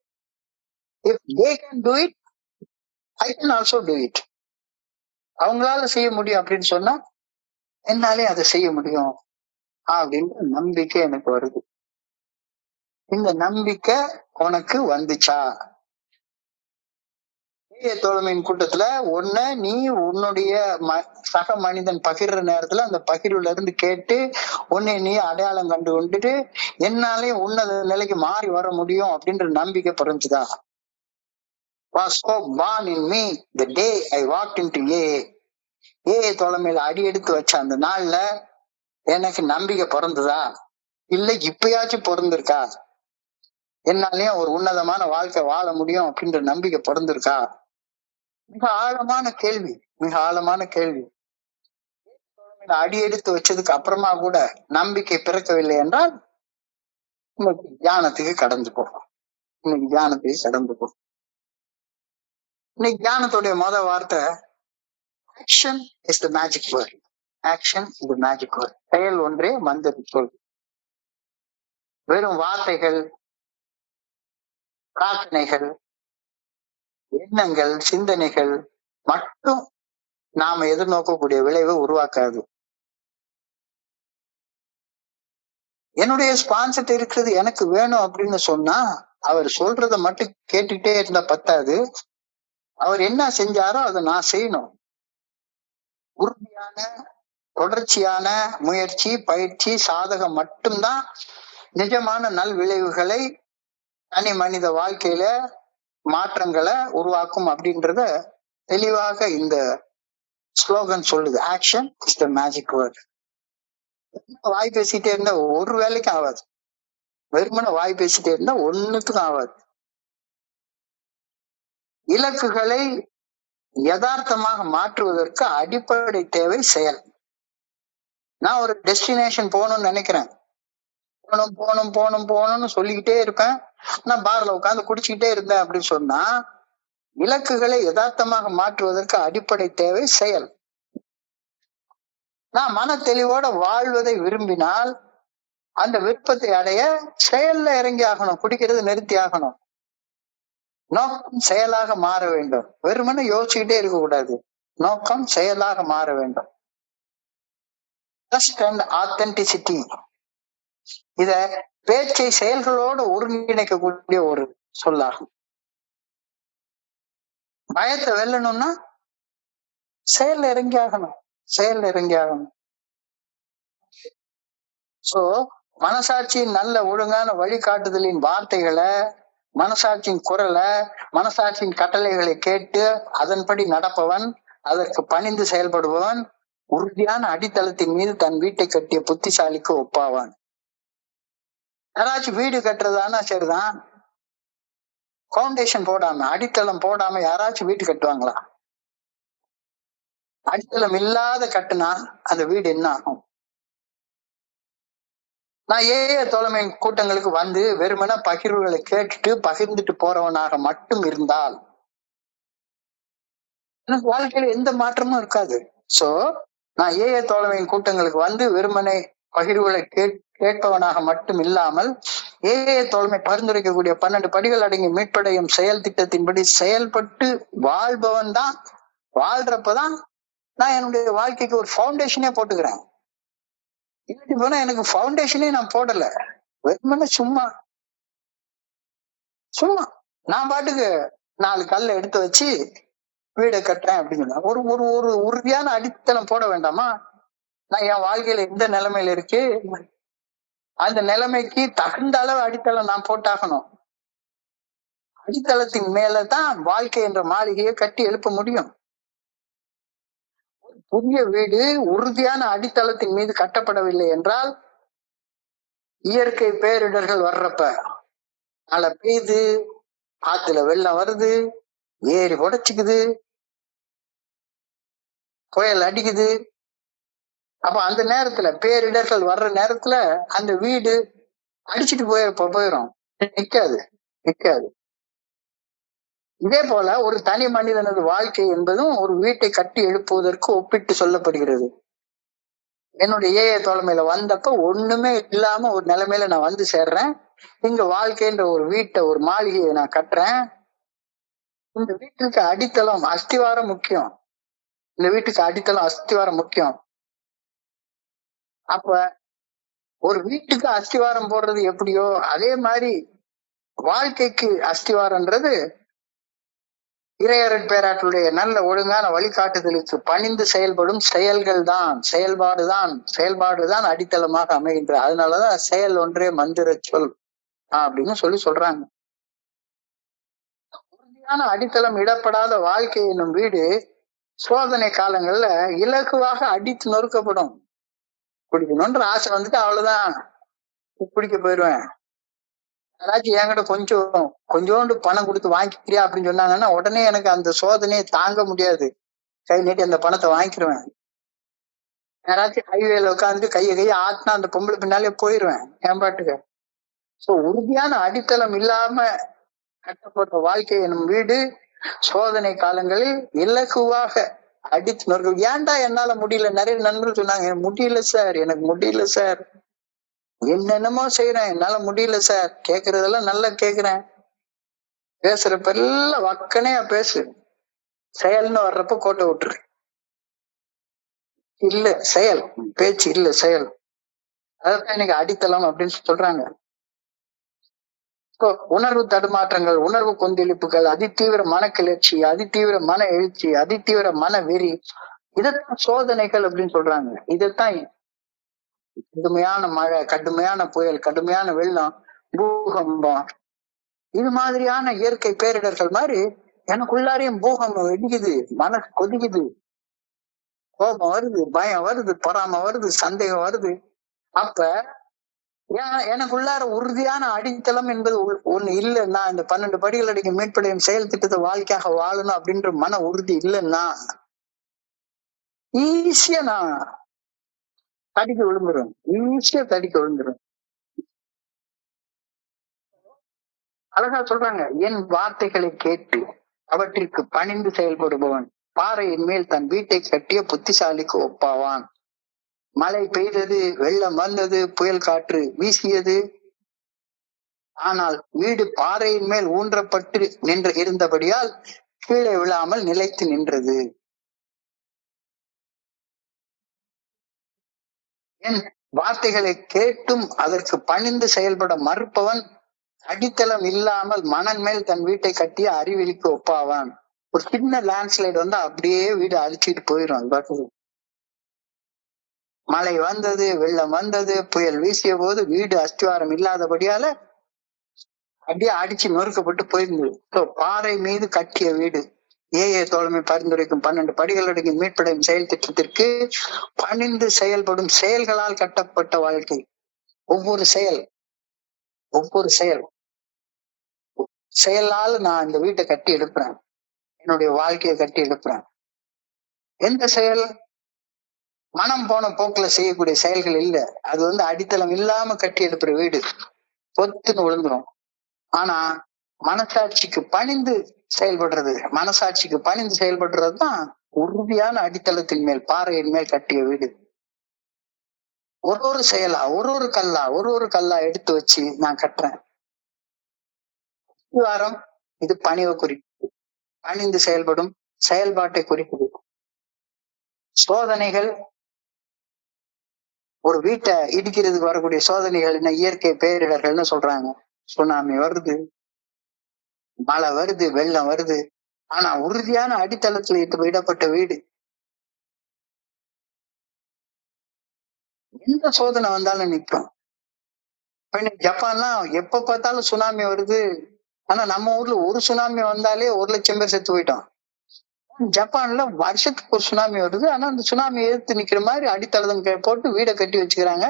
If they can do it, I can also do it. அவங்களால செய்ய முடியும் அப்படின்னு சொன்னா என்னாலே அதை செய்ய முடியும் அப்படின்ற நம்பிக்கை எனக்கு வருது. இந்த நம்பிக்கை உனக்கு வந்துச்சா? தோழமையின் கூட்டத்துல ஒண்ணு நீ உன்னுடைய சக மனிதன் பகிர்ற நேரத்துல அந்த பகிர்வுல இருந்து கேட்டு உன்னை நீ அடையாளம் கண்டு கொண்டுட்டு என்னாலே உன்னத நிலைக்கு மாறி வர முடியும் அப்படின்ற நம்பிக்கை பிறந்துதா? Was hope born in me the day I walked into தோழமையில அடி எடுத்து வச்ச அந்த நாள்ல எனக்கு நம்பிக்கை பிறந்ததா? இல்ல இப்பயாச்சும் பிறந்திருக்கா? என்னாலயும் ஒரு உன்னதமான வாழ்க்கை வாழ முடியும் அப்படின்ற நம்பிக்கை பிறந்திருக்கா? மிக ஆழமான கேள்வி, மிக ஆழமான கேள்வி. அடி எடுத்து வச்சதுக்கு அப்புறமா கூட நம்பிக்கை பிறக்கவில்லை என்றால் இன்னைக்கு தியானத்துக்கு கடந்து போகும். இன்னைக்கு தியானத்துக்கு கடந்து போகும். இன்னைக்கு தியானத்துடைய முதல் வார்த்தை action is the magic word. Action is the magic word. செயல் ஒன்றே மந்திர சொல். வெறும் வார்த்தைகள், பிரார்த்தனைகள், எண்ணங்கள், சிந்தனைகள் மட்டும் நாம எதிர்நோக்கக்கூடிய விளைவை உருவாக்காது. என்னுடைய ஸ்பான்சர் இருக்கிறது எனக்கு வேணும் அப்படின்னு சொன்னா அவர் சொல்றத மட்டும் கேட்டுக்கிட்டே இருந்தா பத்தாது. அவர் என்ன செஞ்சாரோ அதை நான் செய்யணும். உறுதியான தொடர்ச்சியான முயற்சி, பயிற்சி, சாதகம் மட்டும்தான் நிஜமான நல் விளைவுகளை தனி மனித வாழ்க்கையில மாற்றங்களை உருவாக்கும் அப்படின்றத தெளிவாக இந்த ஸ்லோகன் சொல்லுது. Action is the magic word. வாய் பேசிட்டே இருந்தா ஒரு வேலைக்கும் ஆகாது. வெறுமனை வாய் பேசிட்டே இருந்தா ஒண்ணுத்துக்கும் ஆகாது. இலக்குகளை யதார்த்தமாக மாற்றுவதற்கு அடிப்படை தேவை செயல். நான் ஒரு டெஸ்டினேஷன் போகணும்னு நினைக்கிறேன். போகணும் போகணும் போகணும் போகணும்னு சொல்லிக்கிட்டே இருப்பேன். நான் பார்ல உட்காந்து குடிச்சுக்கிட்டே இருந்தேன் அப்படின்னு சொன்னா இலக்குகளை யதார்த்தமாக மாற்றுவதற்கு அடிப்படை தேவை செயல். நான் மன தெளிவோட வாழ்வதை விரும்பினால் அந்த விருப்பத்தை அடைய செயல்ல இறங்கி ஆகணும். குடிக்கிறது நிறுத்தி ஆகணும். நோக்கம் செயலாக மாற வேண்டும். வெறுமனே யோசிச்சுக்கிட்டே இருக்கக்கூடாது. நோக்கம் செயலாக மாற வேண்டும். ட்ரஸ்ட் அண்ட் ஆத்தென்டிசிட்டி, இத பேச்சை செயல்களோடு ஒருங்கிணைக்கக்கூடிய ஒரு சொல்லாகும். பயத்தை வெல்லணும்னா செயல்ல இறங்கி ஆகணும். செயல்ல இறங்கி ஆகணும். சோ மனசாட்சியின் நல்ல ஒழுங்கான வழிகாட்டுதலின் வார்த்தைகளை, மனசாட்சியின் குரலை, மனசாட்சியின் கட்டளைகளை கேட்டு அதன்படி நடப்பவன், அதற்கு பணிந்து செயல்படுபவன் உறுதியான அடித்தளத்தின் மீது தன் வீட்டை கட்டிய புத்திசாலிக்கு ஒப்பாவான். யாராச்சும் வீடு கட்டுறதானா சரிதான், பவுண்டேஷன் போடாம அடித்தளம் போடாம யாராச்சும் வீடு கட்டுவாங்களா? அடித்தளம் இல்லாத கட்டுனா அந்த வீடு என்ன ஆகும்? நான் தோழமை கூட்டங்களுக்கு வந்து வெறுமன பகிர்வுகளை கேட்டுட்டு பகிர்ந்துட்டு போறவனாக மட்டும் இருந்தால் எனக்கு வாழ்க்கையில எந்த மாற்றமும் இருக்காது. சோ நான் தோழமையின் கூட்டங்களுக்கு வந்து வெறுமனை பகிர்வுகளை கேட்பவனாக மட்டும் இல்லாமல் தோழமை பரிந்துரைக்கக்கூடிய 12 படிகள் அடங்கிய மீட்படையும் செயல் திட்டத்தின்படி செயல்பட்டு வாழ்பவன் தான். வாழ்றப்பதான் நான் என்னுடைய வாழ்க்கைக்கு ஒரு ஃபவுண்டேஷனே போட்டுக்கிறேன். இல்லாட்டி போனா எனக்கு ஃபவுண்டேஷனே நான் போடல. வெறுமனே சும்மா நான் பாட்டுக்கு 4 கல்ல எடுத்து வச்சு வீடை கட்டுறேன் அப்படின்னு ஒரு ஒரு ஒரு உறுதியான அடித்தளம் போட வேண்டாமா? நான் என் வாழ்க்கையில எந்த நிலைமையில இருக்கு, அந்த நிலைமைக்கு தகுந்த அளவு அடித்தளம் நான் போட்டாகணும். அடித்தளத்தின் மேலதான் வாழ்க்கை என்ற மாளிகையை கட்டி எழுப்ப முடியும். புதிய வீடு உறுதியான அடித்தளத்தின் மீது கட்டப்படவில்லை என்றால் இயற்கை பேரிடர்கள் வர்றப்ப மழை பெய்யுது, ஆத்துல வெள்ளம் வருது, ஏரி உடைச்சுக்குது, புயல் அடிக்குது. அப்ப அந்த நேரத்துல பேரிடர்கள் வர்ற நேரத்துல அந்த வீடு அடிச்சுட்டு போயிடும், நிக்காது. இதே போல ஒரு தனி மனிதனது வாழ்க்கை என்பதும் ஒரு வீட்டை கட்டி எழுப்புவதற்கு ஒப்பிட்டு சொல்லப்படுகிறது. என்னுடைய தோழமையில வந்தப்ப ஒண்ணுமே இல்லாம ஒரு நிலைமையில நான் வந்து சேர்றேன். இங்க வாழ்க்கைன்ற ஒரு வீட்டை, ஒரு மாளிகையை நான் கட்டுறேன். இந்த வீட்டுக்கு அடித்தளம் அஸ்திவாரம் முக்கியம். இந்த வீட்டுக்கு அடித்தளம் அஸ்திவாரம் முக்கியம். அப்ப ஒரு வீட்டுக்கு அஸ்திவாரம் போடுறது எப்படியோ அதே மாதிரி வாழ்க்கைக்கு அஸ்திவாரம்ன்றது இறையருட் பேராற்றுடைய நல்ல ஒழுங்கான வழிகாட்டுதலுக்கு பணிந்து செயல்படும் செயல்கள் தான், செயல்பாடுதான் அடித்தளமாக அமைகின்ற. அதனாலதான் செயல் ஒன்றே மந்திர சொல் அப்படின்னு சொல்றாங்க. உறுதியான அடித்தளம் இடப்படாத வாழ்க்கை என்னும் வீடு சோதனை காலங்கள்ல இலகுவாக அடித்து நொறுக்கப்படும். குடிக்கணும்ன்ற ஆசை வந்துட்டு அவ்வளவுதான், குடிக்க போயிடுவேன். யாராச்சும் என்கிட்ட கொஞ்சோண்டு பணம் கொடுத்து வாங்கிக்கிறியா அப்படின்னு சொன்னாங்கன்னா உடனே எனக்கு அந்த சோதனையை தாங்க முடியாது. கை நீட்டி அந்த பணத்தை வாங்கிக்கிருவேன். யாராச்சும் ஹைவேல உட்காந்து கையை ஆட்டினா அந்த பொம்பளை பின்னாலே போயிடுவேன் என் பாட்டுக்கு. சோ உறுதியான அடித்தளம் இல்லாம கட்டப்பட்ட வாழ்க்கை எனும் வீடு சோதனை காலங்களில் இலகுவாக அடித்து நொறுக்க. ஏன்டா என்னால முடியல? நிறைய நண்பர்கள் சொன்னாங்க, முடியல சார், எனக்கு முடியல சார், என்னென்னமோ செய்யறேன், என்னால முடியல சார். கேக்குறதெல்லாம் நல்லா கேக்குறேன், பேசுறப்ப எல்லாம் வக்கனையா பேசு, செயல்னு வர்றப்ப கோட்டை விட்டுரு. இல்ல செயல், பேச்சு இல்ல செயல். அதான் இன்னைக்கு அடித்தளம் அப்படின்னு சொல்றாங்க. இப்போ உணர்வு தடுமாற்றங்கள், உணர்வு கொந்தளிப்புகள், அதிதீவிர மன கிளர்ச்சி, அதிதீவிர மன எழுச்சி, அதிதீவிர மன வெறி, இதைத்தான் சோதனைகள் அப்படின்னு சொல்றாங்க. இதைத்தான் கடுமையான மழை, கடுமையான புயல், கடுமையான வெள்ளம், பூகம்பம், இது மாதிரியான இயற்கை பேரிடர்கள் மாதிரி எனக்குள்ளாரையும் பூகம்பம் வெடிக்குது, மனசு கொதிக்குது, கோபம் வருது, பயம் வருது, பொறாமை வருது, சந்தேகம் வருது. அப்ப எனக்குள்ளார உறுதியான அடித்தளம் என்பது ஒண்ணு இல்லைன்னா, இந்த 12 படிகள் அடிக்கும் மீட்படையும் செயல் திட்டத்தை வாழ்க்கையாக வாழணும் அப்படின்ற மன உறுதி இல்லைன்னா ஈஸியா நான் தடிக்க விழுந்துரும், ஈஸியா தடிக்க விழுந்துரும். அழகா சொல்றாங்க, என் வார்த்தைகளை கேட்டு அவற்றிற்கு பணிந்து செயல்படுபவன் பாறையின் மேல் தன் வீட்டை கட்டிய புத்திசாலிக்கு ஒப்பாவான். மழை பெய்தது, வெள்ளம் வந்தது, புயல் காற்று வீசியது, ஆனால் வீடு பாறையின் மேல் ஊன்றப்பட்டு நின்று இருந்தபடியால் கீழே விழாமல் நிலைத்து நின்றது. என் வார்த்தைகளை கேட்டும் அதற்கு பணிந்து செயல்பட மறுப்பவன் அடித்தளம் இல்லாமல் மணல் மேல் தன் வீட்டை கட்டிய அறிவிலிக்கு ஒப்பாவான். ஒரு சின்ன லேண்ட்ஸ்லைடு வந்து அப்படியே வீடு அழிச்சிட்டு போயிடும். அது பாட்டு மழை வந்தது, வெள்ளம் வந்தது, புயல் வீசிய போது வீடு அஸ்திவாரம் இல்லாதபடியால அப்படியே அடிச்சு நொறுக்கப்பட்டு போயிருந்தது. பாறை மீது கட்டிய வீடு. ஏஏ தோழமை பரிந்துரைக்கும் 12 படிகளுடைய மீட்படையும் செயல் திட்டத்திற்கு பணிந்து செயல்படும் செயல்களால் கட்டப்பட்ட வாழ்க்கை. ஒவ்வொரு செயல் செயலால் நான் இந்த வீட்டை கட்டி எடுப்பேன், என்னுடைய வாழ்க்கையை கட்டி எடுப்பேன். எந்த செயல்? மனம் போன போக்குல செய்யக்கூடிய செயல்கள் இல்ல. அது வந்து அடித்தளம் இல்லாம கட்டி எடுப்புற வீடு பொத்துன்னு விழுந்துரும். ஆனா மனசாட்சிக்கு பணிந்து செயல்படுறதுதான் உறுதியான அடித்தளத்தின் மேல், பாறையின் மேல் கட்டிய வீடு. ஒரு செயலா, ஒரு கல்லா எடுத்து வச்சு நான் கட்டுறேன். வாரம் இது பணிவை குறிக்குது, பணிந்து செயல்படும் செயல்பாட்டை குறிக்குது. சோதனைகள், ஒரு வீட்டை இடிக்கிறதுக்கு வரக்கூடிய சோதனைகள் என்ன? இயற்கை பேரிடர்கள்னு சொல்றாங்க. சுனாமி வருது, மழை வருது, வெள்ளம் வருது. ஆனா உறுதியான அடித்தளத்துல இடப்பட்ட வீடு. எந்த சோதனை வந்தாலும் நிற்கும். ஜப்பான்லாம் எப்ப பார்த்தாலும் சுனாமி வருது. ஆனா நம்ம ஊர்ல ஒரு சுனாமி வந்தாலே 1 லட்சம் பேர் செத்து போயிட்டோம். ஜப்பான்ல வருஷத்துக்கு ஒரு சுனாமி வருது. ஆனா அந்த சுனாமி எதிர்த்து நிக்கிற மாதிரி அடித்தளம் போட்டு வீடை கட்டி வச்சுக்கிறாங்க.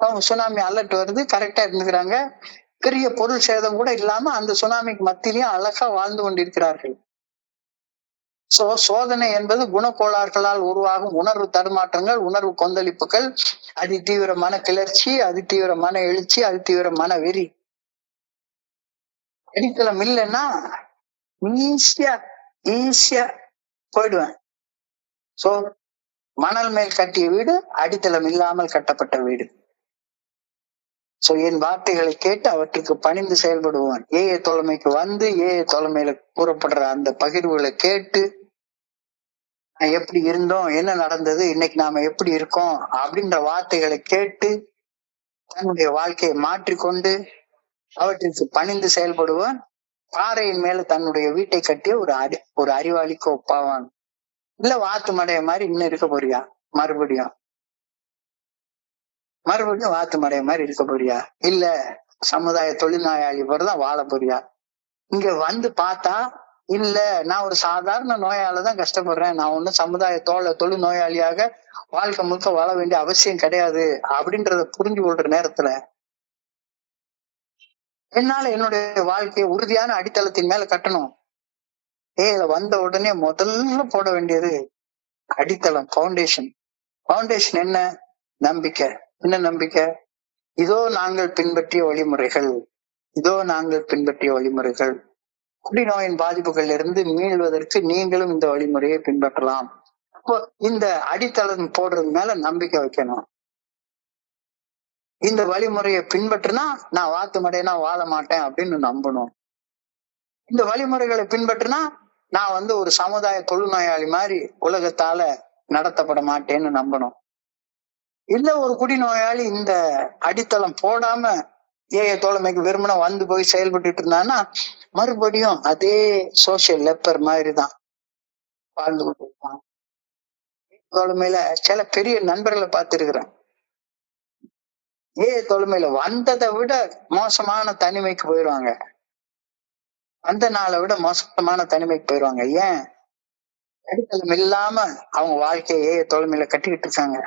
அவங்க சுனாமி அலர்ட் வருது, கரெக்டா இருந்துக்கிறாங்க. பெரிய பொருள் சேதம் கூட இல்லாம அந்த சுனாமிக்கு மத்தியிலையும் அழகா வாழ்ந்து கொண்டிருக்கிறார்கள். சோதனை என்பது குணக்கோளாறுகளால் உருவாகும் உணர்வு தடுமாற்றங்கள், உணர்வு கொந்தளிப்புகள், அதிதீவிர மன கிளர்ச்சி, அதிதீவிர மன எழுச்சி, அதிதீவிர மன வெறி. அடித்தளம் இல்லைன்னா ஈஸியா போயிடுவேன். சோ மணல் மேல் கட்டிய வீடு அடித்தளம் இல்லாமல் கட்டப்பட்ட வீடு. சோ என் வார்த்தைகளை கேட்டு அவற்றுக்கு பணிந்து செயல்படுவான். ஏஏ தோழமைக்கு வந்து ஏஏ தோழமையில கூறப்படுற அந்த பகிர்வுகளை கேட்டு எப்படி இருந்தோம், என்ன நடந்தது, இன்னைக்கு நாம எப்படி இருக்கோம் அப்படின்ற வார்த்தைகளை கேட்டு தன்னுடைய வாழ்க்கையை மாற்றிக்கொண்டு அவற்றிற்கு பணிந்து செயல்படுவான். பாறையின் மேல தன்னுடைய வீட்டை கட்டிய ஒரு அறிவாளிக்கு ஒப்பாவான். இல்ல வாத்து மடைய மாதிரி இன்னும் இருக்க போறியா? மறுபடியும் வாத்து மடைய மாதிரி இருக்க போறியா? இல்ல சமுதாய தொழில்நோயாளி போறதான் வாழ போறியா? இங்க வந்து பார்த்தா இல்ல, நான் ஒரு சாதாரண நோயாலதான் கஷ்டப்படுறேன், நான் ஒண்ணும் சமுதாய தொழில் நோயாளியாக வாழ்க்கை முழுக்க வாழ வேண்டிய அவசியம் கிடையாது அப்படின்றத புரிஞ்சு கொள்ற நேரத்துல என்னால என்னுடைய வாழ்க்கையை உறுதியான அடித்தளத்தின் மேல கட்டணும். வந்த உடனே முதல்ல போட வேண்டியது அடித்தளம், பவுண்டேஷன் என்ன? நம்பிக்கை. என்ன நம்பிக்கை? இதோ நாங்கள் பின்பற்றிய வழிமுறைகள். குடிநோயின் பாதிப்புகள் இருந்து மீள்வதற்கு நீங்களும் இந்த வழிமுறையை பின்பற்றலாம். அப்போ இந்த அடித்தளம் போடுறது மேல நம்பிக்கை வைக்கணும். இந்த வழிமுறையை பின்பற்றினா நான் வாத்து மடையனா வாழ மாட்டேன் அப்படின்னு நம்பணும். இந்த வழிமுறைகளை பின்பற்றினா நான் வந்து ஒரு சமுதாய தொழுநோயாளி மாதிரி உலகத்தால நடத்தப்பட மாட்டேன்னு நம்பணும். இல்ல ஒரு குடிநோயாளி இந்த அடித்தளம் போடாம ஏஐ தோழமைக்கு வெறுமனே வந்து போய் செயல்பட்டு இருந்தான்னா மறுபடியும் அதே சோசியல் லெப்பர் மாதிரிதான் வாழ்ந்து கொண்டு இருப்பான். தோழமையில சில பெரிய நண்பர்களை பார்த்திருக்கிறேன். ஏஐ தோழமையில வந்ததை விட மோசமான தனிமைக்கு போயிடுவாங்க. அந்த நாளை விட மோசமான தனிமைக்கு போயிடுவாங்க. ஏன்? அடித்தளம் இல்லாம அவங்க வாழ்க்கையை ஏஐ தோழமையில கட்டிக்கிட்டு இருக்காங்க.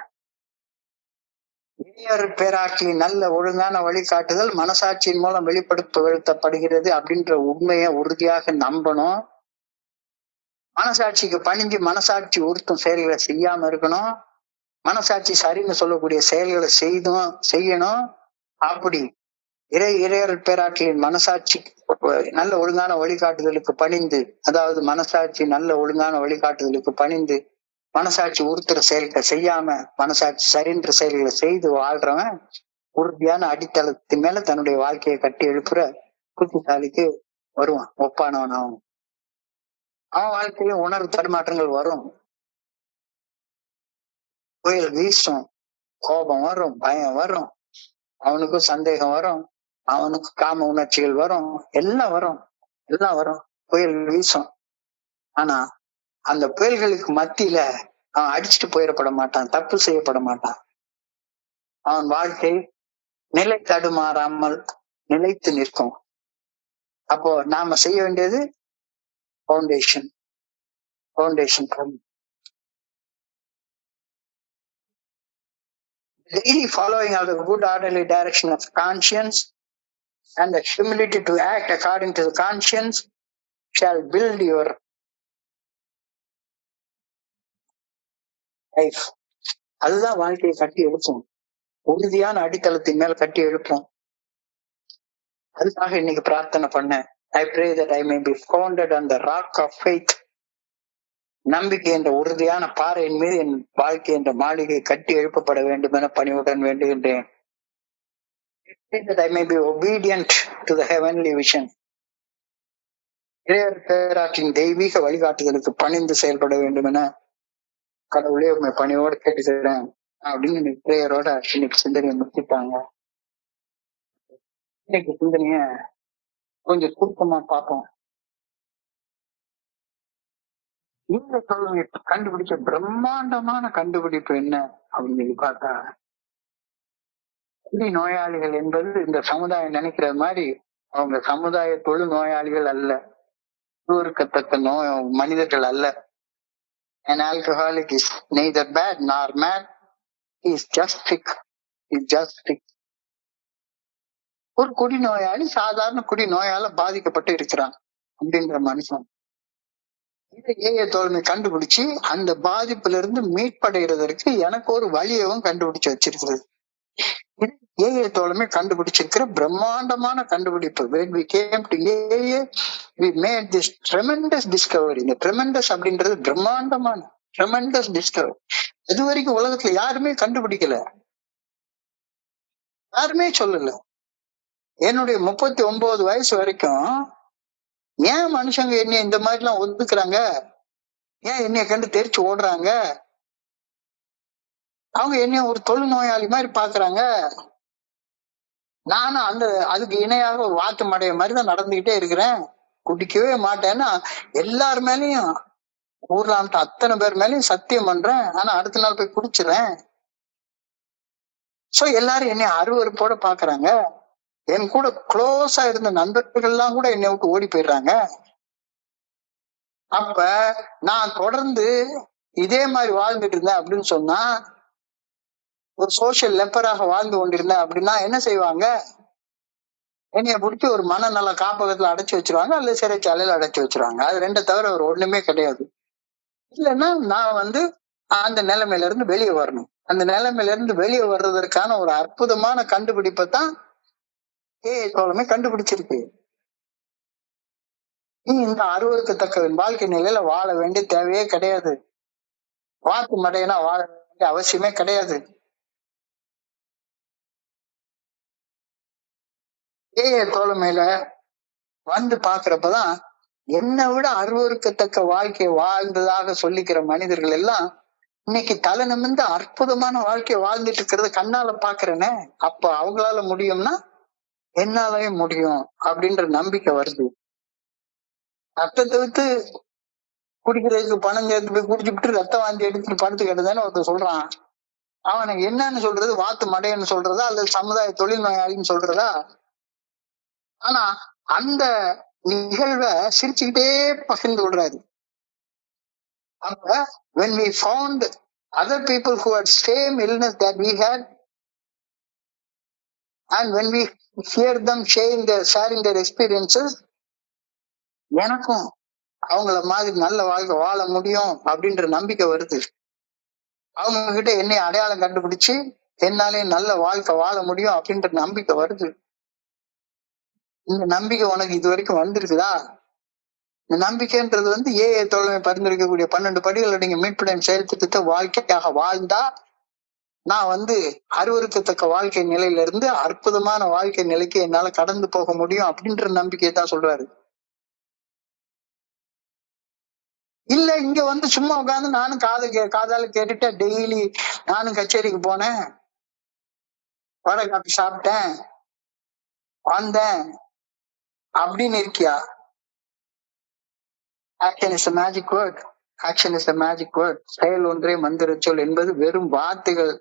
இளையர் பேராட்சி நல்ல ஒழுங்கான வழிகாட்டுதல் மனசாட்சியின் மூலம் வெளிப்படுத்தப்படுகிறது அப்படின்ற உண்மையை உறுதியாக நம்பணும். மனசாட்சிக்கு பணிஞ்சு மனசாட்சி உறுத்தும் செயல்களை செய்யாம இருக்கணும். மனசாட்சி சரின்னு சொல்லக்கூடிய செயல்களை செய்யணும். அப்படி இறையர் பேராட்சியின் மனசாட்சி நல்ல ஒழுங்கான வழிகாட்டுதலுக்கு பணிந்து, அதாவது மனசாட்சி நல்ல ஒழுங்கான வழிகாட்டுதலுக்கு பணிந்து மனசாட்சி உறுத்துற செயல்களை செய்யாம மனசாட்சி சரின்ற செயல்களை செய்து வாழ்றவன் உறுதியான அடித்தளத்தின் மேல தன்னுடைய வாழ்க்கையை கட்டி எழுப்புற புத்திசாலிக்கு வருவான், ஒப்பானவன். அவன் வாழ்க்கையிலும் உணர்வு தடுமாற்றங்கள் வரும். புயல் வீசும், கோபம் வரும், பயம் வரும், அவனுக்கும் சந்தேகம் வரும், அவனுக்கு காம உணர்ச்சிகள் வரும், எல்லாம் வரும். புயல் வீசும். ஆனா அந்த புயல்களுக்கு மத்தியில அவன் அடிச்சுட்டு போயிடப்பட மாட்டான், தப்பு செய்யப்பட மாட்டான். அவன் வாழ்க்கை நிலை தடுமாறாமல் நிலைத்து நிற்கும். அப்போ நாம செய்ய வேண்டியது foundation. Daily following of the good orderly direction of conscience and the humility to act according to the conscience shall build your life. அதுதான் வாழ்க்கையை கட்டி எழுப்பும், உறுதியான அடித்தளத்தின் மேல கட்டி எழுப்பும். அதுக்காக இன்னைக்கு பிரார்த்தனை பண்ணேன். I pray that I may be founded on the rock of faith. நம்பிக்கை என்ற உறுதியான பாறையின் மீது என் வாழ்க்கை என்ற மாளிகை கட்டி எழுப்பப்பட வேண்டும் என பணிவுடன் வேண்டுகின்றேன். That I may be obedient to the heavenly vision. பேராற்றின் தெய்வீக வழிகாட்டுதலுக்கு பணிந்து செயல்பட வேண்டும் என கடவுளே உண்மை பணியோடு கேட்டுக்கிறேன் அப்படின்னு பிரேயரோட இன்னைக்கு சிந்தனையை முடிச்சுட்டாங்க. இன்னைக்கு சிந்தனைய கொஞ்சம் சுருக்கமா பார்ப்போம். இந்த தொழிலை கண்டுபிடிச்ச பிரம்மாண்டமான கண்டுபிடிப்பு என்ன அப்படின்னு சொல்லி பார்த்தா, குடி நோயாளிகள் என்பது இந்த சமுதாயம் நினைக்கிற மாதிரி அவங்க சமுதாய தொழு நோயாளிகள் அல்ல, இருக்கத்தக்க மனிதர்கள் அல்ல. An alcoholic is neither bad nor mad. He is just sick. ஒரு குடிநோயாளி சாதாரண குடிநோயால பாதிக்கப்பட்டு இருக்கிறான் அப்படின்ற மனுஷன். இதை ஏஐ தோழமை கண்டுபிடிச்சு அந்த பாதிப்புல இருந்து மீட்படைகிறதற்கு எனக்கு ஒரு வழியவும் கண்டுபிடிச்சு வச்சிருக்கிறது. ஏஐ தோழமை கண்டுபிடிச்சிருக்கிற பிரம்மாண்டமான கண்டுபிடிப்பு. When we came to AA, we made this tremendous discovery. இந்த tremendous அப்படின்றது பிரம்மாண்டமான tremendous discovery. இது வரைக்கும் உலகத்துல யாருமே கண்டுபிடிக்கல, யாருமே சொல்லல. என்னுடைய 39 வயசு வரைக்கும் ஏன் மனுஷங்க என்னைய இந்த மாதிரி எல்லாம் ஒதுக்குறாங்க, ஏன் என்னைய கண்டு தெரிச்சு ஓடுறாங்க, அவங்க என்னைய ஒரு தொழுநோயாளி மாதிரி பாக்குறாங்க, நானும் அதுக்கு இணையாக ஒரு வாத்து மடைய மாதிரி தான் நடந்துகிட்டே இருக்கிறேன், குடிக்கவே மாட்டேன்னா எல்லார் மேலயும் ஊர்லாம்ட்டு அத்தனை பேர் மேலயும் சத்தியம் பண்றேன், ஆனா அடுத்த நாள் போய் குடிச்சிடறேன். சோ எல்லாரும் என்னை அருவருப்போட பாக்குறாங்க. என் கூட க்ளோஸா இருந்த நண்பர்கள் எல்லாம் கூட என்னை விட்டு ஓடி போயிடுறாங்க. அப்ப நான் தொடர்ந்து இதே மாதிரி வாழ்ந்துட்டு இருந்தேன் அப்படின்னு சொன்னா, ஒரு சோசியல் லெப்பராக வாழ்ந்து கொண்டிருந்தேன் அப்படின்னா என்ன செய்வாங்க? என்னைய பிடிச்சி ஒரு மனநல காப்பகத்துல அடைச்சு வச்சிருவாங்க, அல்லது சிறைச்சாலையில அடைச்சு வச்சிருவாங்க. அது ரெண்டை தவிர ஒரு ஒண்ணுமே கிடையாது. இல்லைன்னா நான் அந்த நிலைமையில இருந்து வெளியே வரணும். அந்த நிலைமையில இருந்து வெளியே வர்றதற்கான ஒரு அற்புதமான கண்டுபிடிப்பை தான் ஏஐ தோழமை கண்டுபிடிச்சிருக்கு. நீ இந்த அருவருக்கத்தக்க வாழ்க்கை நிலையில வாழ வேண்டிய தேவையே கிடையாது. வாக்கு மடையனா வாழ வேண்டிய அவசியமே கிடையாது. ஏஐ தோழமையில பாக்குறப்பதான் என்னை விட அருவருக்கத்தக்க வாழ்க்கை வாழ்ந்ததாக சொல்லிக்கிற மனிதர்கள் எல்லாம் இன்னைக்கு தலை நிமிர்ந்து அற்புதமான வாழ்க்கைய வாழ்ந்துட்டு இருக்கிறத கண்ணால பாக்குறேனே, அப்ப அவங்களால முடியும்னா என்னாலயும் முடியும் அப்படின்ற நம்பிக்கை வருது. ரத்தத்தை வித்து குடிக்கிறதுக்கு பணம் சேர்த்து போய் குடிச்சுட்டு ரத்த வாந்தி எடுத்துட்டு படுத்து கிடந்தானே ஒருத்தர் சொல்றான். அவனை என்னன்னு சொல்றது? வாத்து மடையன்னு சொல்றதா அல்லது சமுதாய தொழில் நோயாளின்னு சொல்றதா? ஆனா அந்த நிகழ்வை சிரிச்சுக்கிட்டே பகிர்ந்து விடுறாரு. அப்ப when we found other people who had same illness that we had, and when we hear them sharing their experiences, எனக்கும் அவங்கள மாதிரி நல்ல வாழ்க்கை வாழ முடியும் அப்படின்ற நம்பிக்கை வருது. அவங்க கிட்ட என்னை அடையாளம் கண்டுபிடிச்சு என்னாலே நல்ல வாழ்க்கை வாழ முடியும் அப்படின்ற நம்பிக்கை வருது. இந்த நம்பிக்கை உனக்கு இது வரைக்கும் வந்திருக்குதா? இந்த நம்பிக்கைன்றது ஏஏ தோழமை பரிந்துரைக்கக்கூடிய 12 படிகள் நீங்க மீட்புடன் செயல் திட்டத்தை வாழ்க்கையாக வாழ்ந்தா, நான் அருவருக்கத்தக்க வாழ்க்கை நிலையில இருந்து அற்புதமான வாழ்க்கை நிலைக்கு என்னால கடந்து போக முடியும் அப்படின்ற நம்பிக்கையை தான் சொல்றாரு. இல்ல இங்க சும்மா உட்காந்து நானும் காதால கேட்டுட்டு டெய்லி நானும் கச்சேரிக்கு போனேன், வடை காப்பி சாப்பிட்டேன், வந்தேன் அப்படின்னு இருக்கியா? Action is a magic word. Action is a magic word. செயல் ஒன்றே மந்திர சொல் என்பது வெறும் வார்த்தைகள்,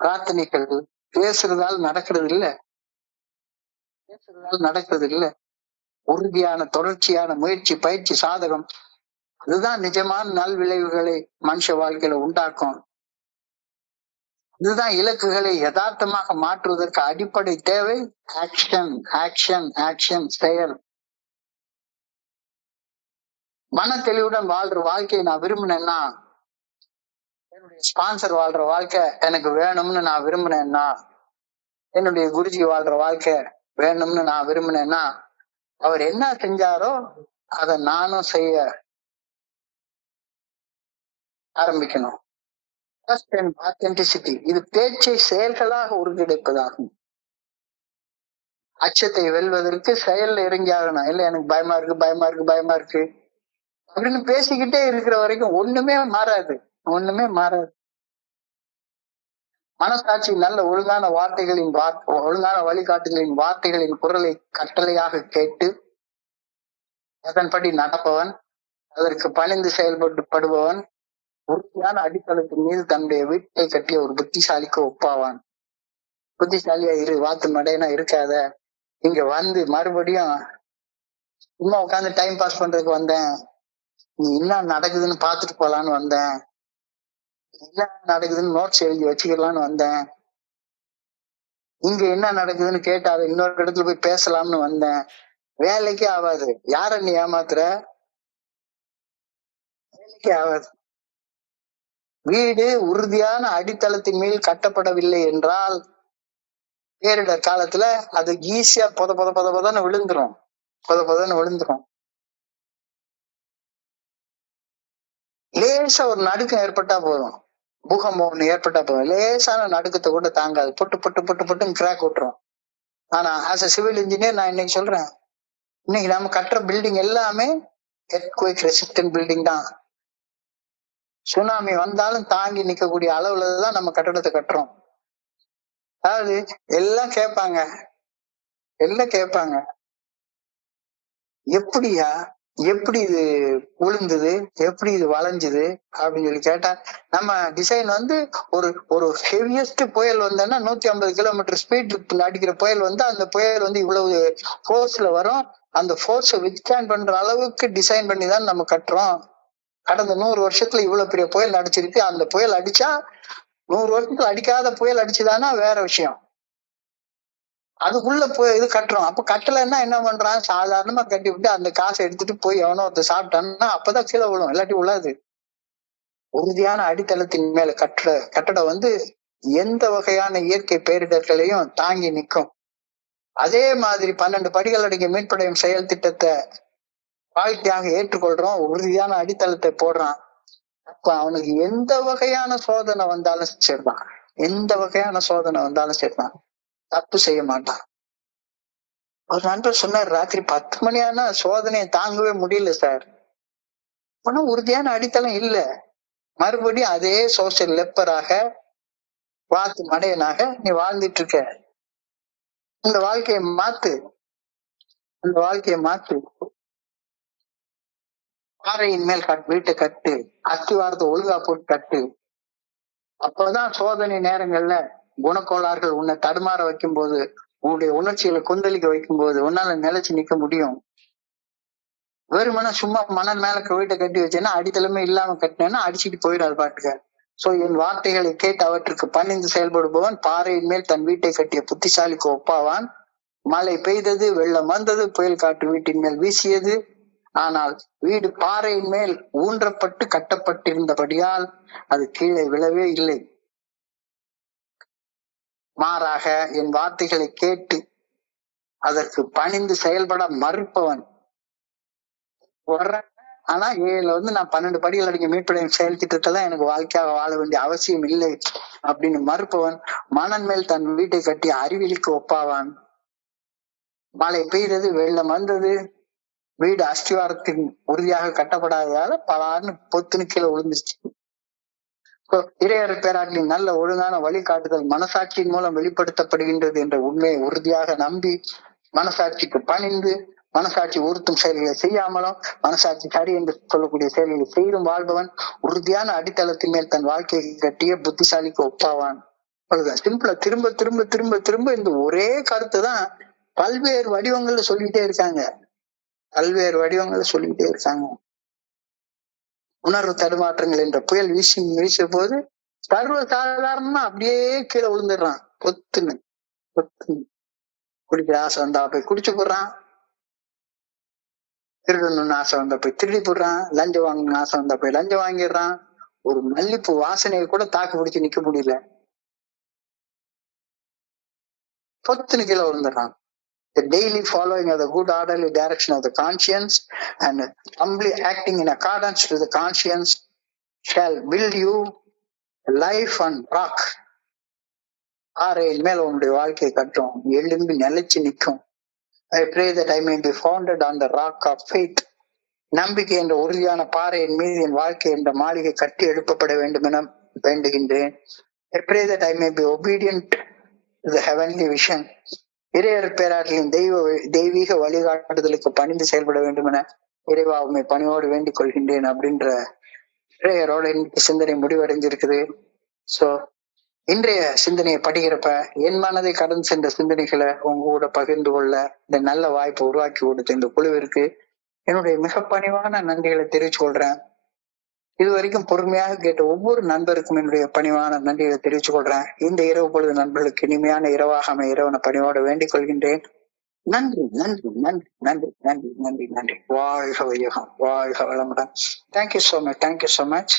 பிரார்த்தனைகள், பேசுறதால நடக்கிறது இல்ல. உறுதியான தொடர்ச்சியான முயற்சி, பயிற்சி, சாதகம், அதுதான் நிஜமான நல் விளைவுகளை மனுஷ வாழ்க்கையில உண்டாக்கும். இதுதான் இலக்குகளை யதார்த்தமாக மாற்றுவதற்கு அடிப்படை தேவை. ஆக்ஷன், ஆக்ஷன், ஆக்ஷன், செயல். மன தெளிவுடன் வாழ்ற வாழ்க்கையை நான் விரும்பினேன்னா, என்னுடைய ஸ்பான்சர் வாழ்ற வாழ்க்கை எனக்கு வேணும்னு நான் விரும்பினேன்னா, என்னுடைய குருஜி வாழ்ற வாழ்க்கை வேணும்னு நான் விரும்பினேன்னா, அவர் என்ன செஞ்சாரோ அதை நானும் செய்ய ஆரம்பிக்கணும். இது பேச்சை செயல்களாக ஒருங்கிணைப்பதாகும். அச்சத்தை வெல்வதற்கு செயல்ல இறங்கி ஆகணும். இல்ல எனக்கு பயமா இருக்கு, பயமா இருக்கு, பயமா இருக்கு அப்படின்னு பேசிக்கிட்டே இருக்கிற வரைக்கும் ஒண்ணுமே மாறாது. மனசாட்சி நல்ல ஒழுங்கான ஒழுங்கான வழிகாட்டுகளின் வார்த்தைகளின் குரலை கட்டளையாக கேட்டு அதன்படி நடப்பவன், அதற்கு பணிந்து செயல்படுபவன் உறுதியான அடித்தளத்தின் மீது தன்னுடைய வீட்டை கட்டிய ஒரு புத்திசாலிக்கு ஒப்பாவான். புத்திசாலியா இரு, வாத்து மடையனா இருக்காத. இங்க மறுபடியும் சும்மா உட்காந்து டைம் பாஸ் பண்றதுக்கு வந்தேன், நீ என்ன நடக்குதுன்னு பாத்துட்டு போலான்னு வந்தேன், என்ன நடக்குதுன்னு நோட்ஸ் எழுதி வச்சுக்கலான்னு வந்தேன், இங்க என்ன நடக்குதுன்னு கேட்டு அதை இன்னொரு இடத்துல போய் பேசலாம்னு வந்தேன். வேலைக்கே ஆகாது. யார நீ ஏமாத்துற? வேலைக்கே ஆகாது. வீடு உறுதியான அடித்தளத்தின் மேல் கட்டப்படவில்லை என்றால் பேரிடர் காலத்துல அது ஈஸியா பொதன்னு விழுந்துரும். லேசா ஒரு நடுக்கம் ஏற்பட்டா போதும், பூகம்பம் ஒண்ணு ஏற்பட்டா போதும், லேசான நடுக்கத்தை கூட தாங்காது, பொட்டுன்னு கிராக் விட்டுரும். ஆனா ஆஸ் அ சிவில் இன்ஜினியர் நான் இன்னைக்கு சொல்றேன், இன்னைக்கு நம்ம கட்டுற பில்டிங் எல்லாமே எர்த்குவேக் ரெசிஸ்டன்ட் பில்டிங் தான். சுனாமி வந்தாலும் தாங்கி நிக்கக்கூடிய அளவுலதான் நம்ம கட்டடத்தை கட்டுறோம். அதாவது எல்லாம் கேட்பாங்க, எப்படியா, எப்படி இது விழுந்தது, எப்படி இது வளைஞ்சுது அப்படின்னு சொல்லி கேட்டா, நம்ம டிசைன் ஒரு ஹெவியஸ்ட் புயல் வந்தோம்னா 150 கிலோமீட்டர் ஸ்பீட் அடிக்கிற புயல் அந்த புயல் இவ்வளவு ஃபோர்ஸ்ல வரும், அந்த ஃபோர்ஸை வித்ஸ்டாண்ட் பண்ற அளவுக்கு டிசைன் பண்ணி தான் நம்ம கட்டுறோம். கடந்த 100 வருஷத்துல இவ்வளவு பெரிய புயல் அடிச்சிருக்கு. அந்த புயல் அடிச்சா 100 வருஷத்துல அடிக்காத புயல் அடிச்சுதானா வேற விஷயம். அதுக்குள்ள இது கட்டுறோம். அப்ப கட்டலைன்னா என்ன பண்றான்? சாதாரணமா கட்டி விட்டு அந்த காசை எடுத்துட்டு போய் எவனோ ஒருத்தர் சாப்பிட்டான்னா அப்பதான் கீழே விழும், இல்லாட்டி விழாது. உறுதியான அடித்தளத்தின் மேல கட்டடம் எந்த வகையான இயற்கை பேரிடர்களையும் தாங்கி நிற்கும். அதே மாதிரி 12 படிகள் அடங்கிய மீட்படையும் செயல் திட்டத்தை வாழ்க்கையாக ஏற்றுக்கொள்றோம், உறுதியான அடித்தளத்தை போடுறான். அப்ப அவனுக்கு எந்த வகையான சோதனை வந்தாலும் சரிதான், தப்பு செய்ய மாட்டான். ஒரு நண்பர் சொன்னார், ராத்திரி 10 மணி ஆனா சோதனையை தாங்கவே முடியல சார். உறுதியான அடித்தளம் இல்ல. மறுபடியும் அதே சோசியல் லெப்பராக வாத்து மடையனாக நீ வாழ்ந்துட்டு இருக்க. இந்த வாழ்க்கையை மாத்து, இந்த வாழ்க்கையை மாத்து. பாறையின் மேல் வீட்டை கட்டு, அஸ்திவாரத்தை ஒழுங்கா போட்டு கட்டு. அப்பதான் சோதனை நேரங்கள்ல குணக்கோளாறுகள் உன்னை தடுமாற வைக்கும் போது, உன்னுடைய உணர்ச்சிகளை கொந்தளிக்க வைக்கும் போது உன்னால நிலைச்சு நிக்க முடியும். வெறுமனா சும்மா மணல் மேல வீட்டை கட்டி வச்சேன்னா, அடித்தளமே இல்லாம கட்டினேன்னா அடிச்சுட்டு போயிடாது பாட்டுக்க. சோ என் வார்த்தைகளை கேட்டு அவற்றுக்கு பணிந்து செயல்படுபவன் பாறையின் மேல் தன் வீட்டை கட்டிய புத்திசாலிக்கு ஒப்பாவான். மழை பெய்தது, வெள்ளம் வந்தது, புயல் காற்று வீட்டின் மேல் வீசியது. ஆனால் வீடு பாறையின் மேல் ஊன்றப்பட்டு கட்டப்பட்டிருந்தபடியால் அது கீழே விழவே இல்லை. மாறாக என் வார்த்தைகளை கேட்டு அதற்கு பணிந்து செயல்பட மறுப்பவன் ஆனா நான் 12 படிகள் அடங்கிய மீட்படையும் செயல் திட்டத்தெல்லாம் எனக்கு வாழ்க்கையாக வாழ வேண்டிய அவசியம் இல்லை அப்படின்னு மறுப்பவன் மணல் மேல் தன் வீட்டை கட்டி அறிவியலுக்கு ஒப்பாவான். மழை பெய்தது, வெள்ளம் வந்தது, வீடு அஸ்திவாரத்தின் உறுதியாக கட்டப்படாததால பலான்னு பொத்துன்னு கீழே விழுந்துருச்சு. இறையர் பேராட்டின் நல்ல ஒழுங்கான வழிகாட்டுதல் மனசாட்சியின் மூலம் வெளிப்படுத்தப்படுகின்றது என்ற உண்மையை உறுதியாக நம்பி மனசாட்சிக்கு பணிந்து மனசாட்சி உறுத்தும் செயல்களை செய்யாமலும் மனசாட்சி சரி என்று சொல்லக்கூடிய செயல்களை செய்தும் வாழ்பவன் உறுதியான அடித்தளத்தின் மேல் தன் வாழ்க்கையை கட்டிய புத்திசாலிக்கு ஒப்பாவான். சிம்பிளா திரும்ப திரும்ப திரும்ப திரும்ப இந்த ஒரே கருத்து தான் பல்வேறு வடிவங்கள்ல சொல்லிட்டே இருக்காங்க, பல்வேறு வடிவங்கள்ல சொல்லிட்டே இருக்காங்க. உணர்வு தடுமாற்றங்கள் என்ற புயல் வீசிய போது சர்வ சாதாரணமா அப்படியே கீழே விழுந்துடுறான். பொத்துன்னு குடிக்கிற ஆசை வந்தா போய் குடிச்சு போடுறான், திருடணும்னு ஆசை வந்தா போய் திருடி போடுறான், லஞ்சம் வாங்கணும்னு ஆசை வந்தா போய் லஞ்சம் வாங்கிடுறான். ஒரு மல்லிப்பூ வாசனையை கூட தாக்கு பிடிச்சு நிக்க முடியல, பொத்துன்னு கீழே விழுந்துடுறான். The daily following of the good orderly direction of the conscience and humbly acting in accordance to the conscience shall build you a life on rock. பாறையின் மேல் உன்னுடைய வாழ்க்கையை கட்டும், எழும்பி நிலைச்சு நிற்கும். I pray that I may be founded on the rock of faith. நம்பிக்கை என்ற உறுதியான பாறையின் மீது என் வாழ்க்கை என்ற மாளிகை கட்டி எழுப்பப்பட வேண்டும் என வேண்டுகின்றேன். I pray that I may be obedient to the heavenly vision. இறையர் பேராற்றலின் தெய்வீக வழிகாட்டுதலுக்கு பணிந்து செயல்பட வேண்டும் என இறைவாவுமை பணியோடு வேண்டிக் கொள்கின்றேன் அப்படின்ற இறையரோட இன்னைக்கு சிந்தனை முடிவடைஞ்சிருக்குது. சோ இன்றைய சிந்தனையை படிக்கிறப்ப என் மனதை கடந்து சென்ற சிந்தனைகளை உங்க கூட பகிர்ந்து கொள்ள இந்த நல்ல வாய்ப்பை உருவாக்கி கொடுத்த இந்த குழுவிற்கு என்னுடைய மிக பணிவான நன்றிகளை தெரிவிச்சு கொள்றேன். இதுவரைக்கும் பொறுமையாக கேட்ட ஒவ்வொரு நண்பருக்கும் என்னுடைய பணிவான நன்றிகளை தெரிவிச்சு கொள்றேன். இந்த இரவு பொழுது நண்பர்களுக்கு இனிமையான இரவாக இறைவனை பணிவோடு வேண்டிக் கொள்கின்றேன். நன்றி நன்றி நன்றி நன்றி நன்றி நன்றி நன்றி. வாழ்க வையகம், வாழ்க வளமுடன். Thank you so much, thank you so much.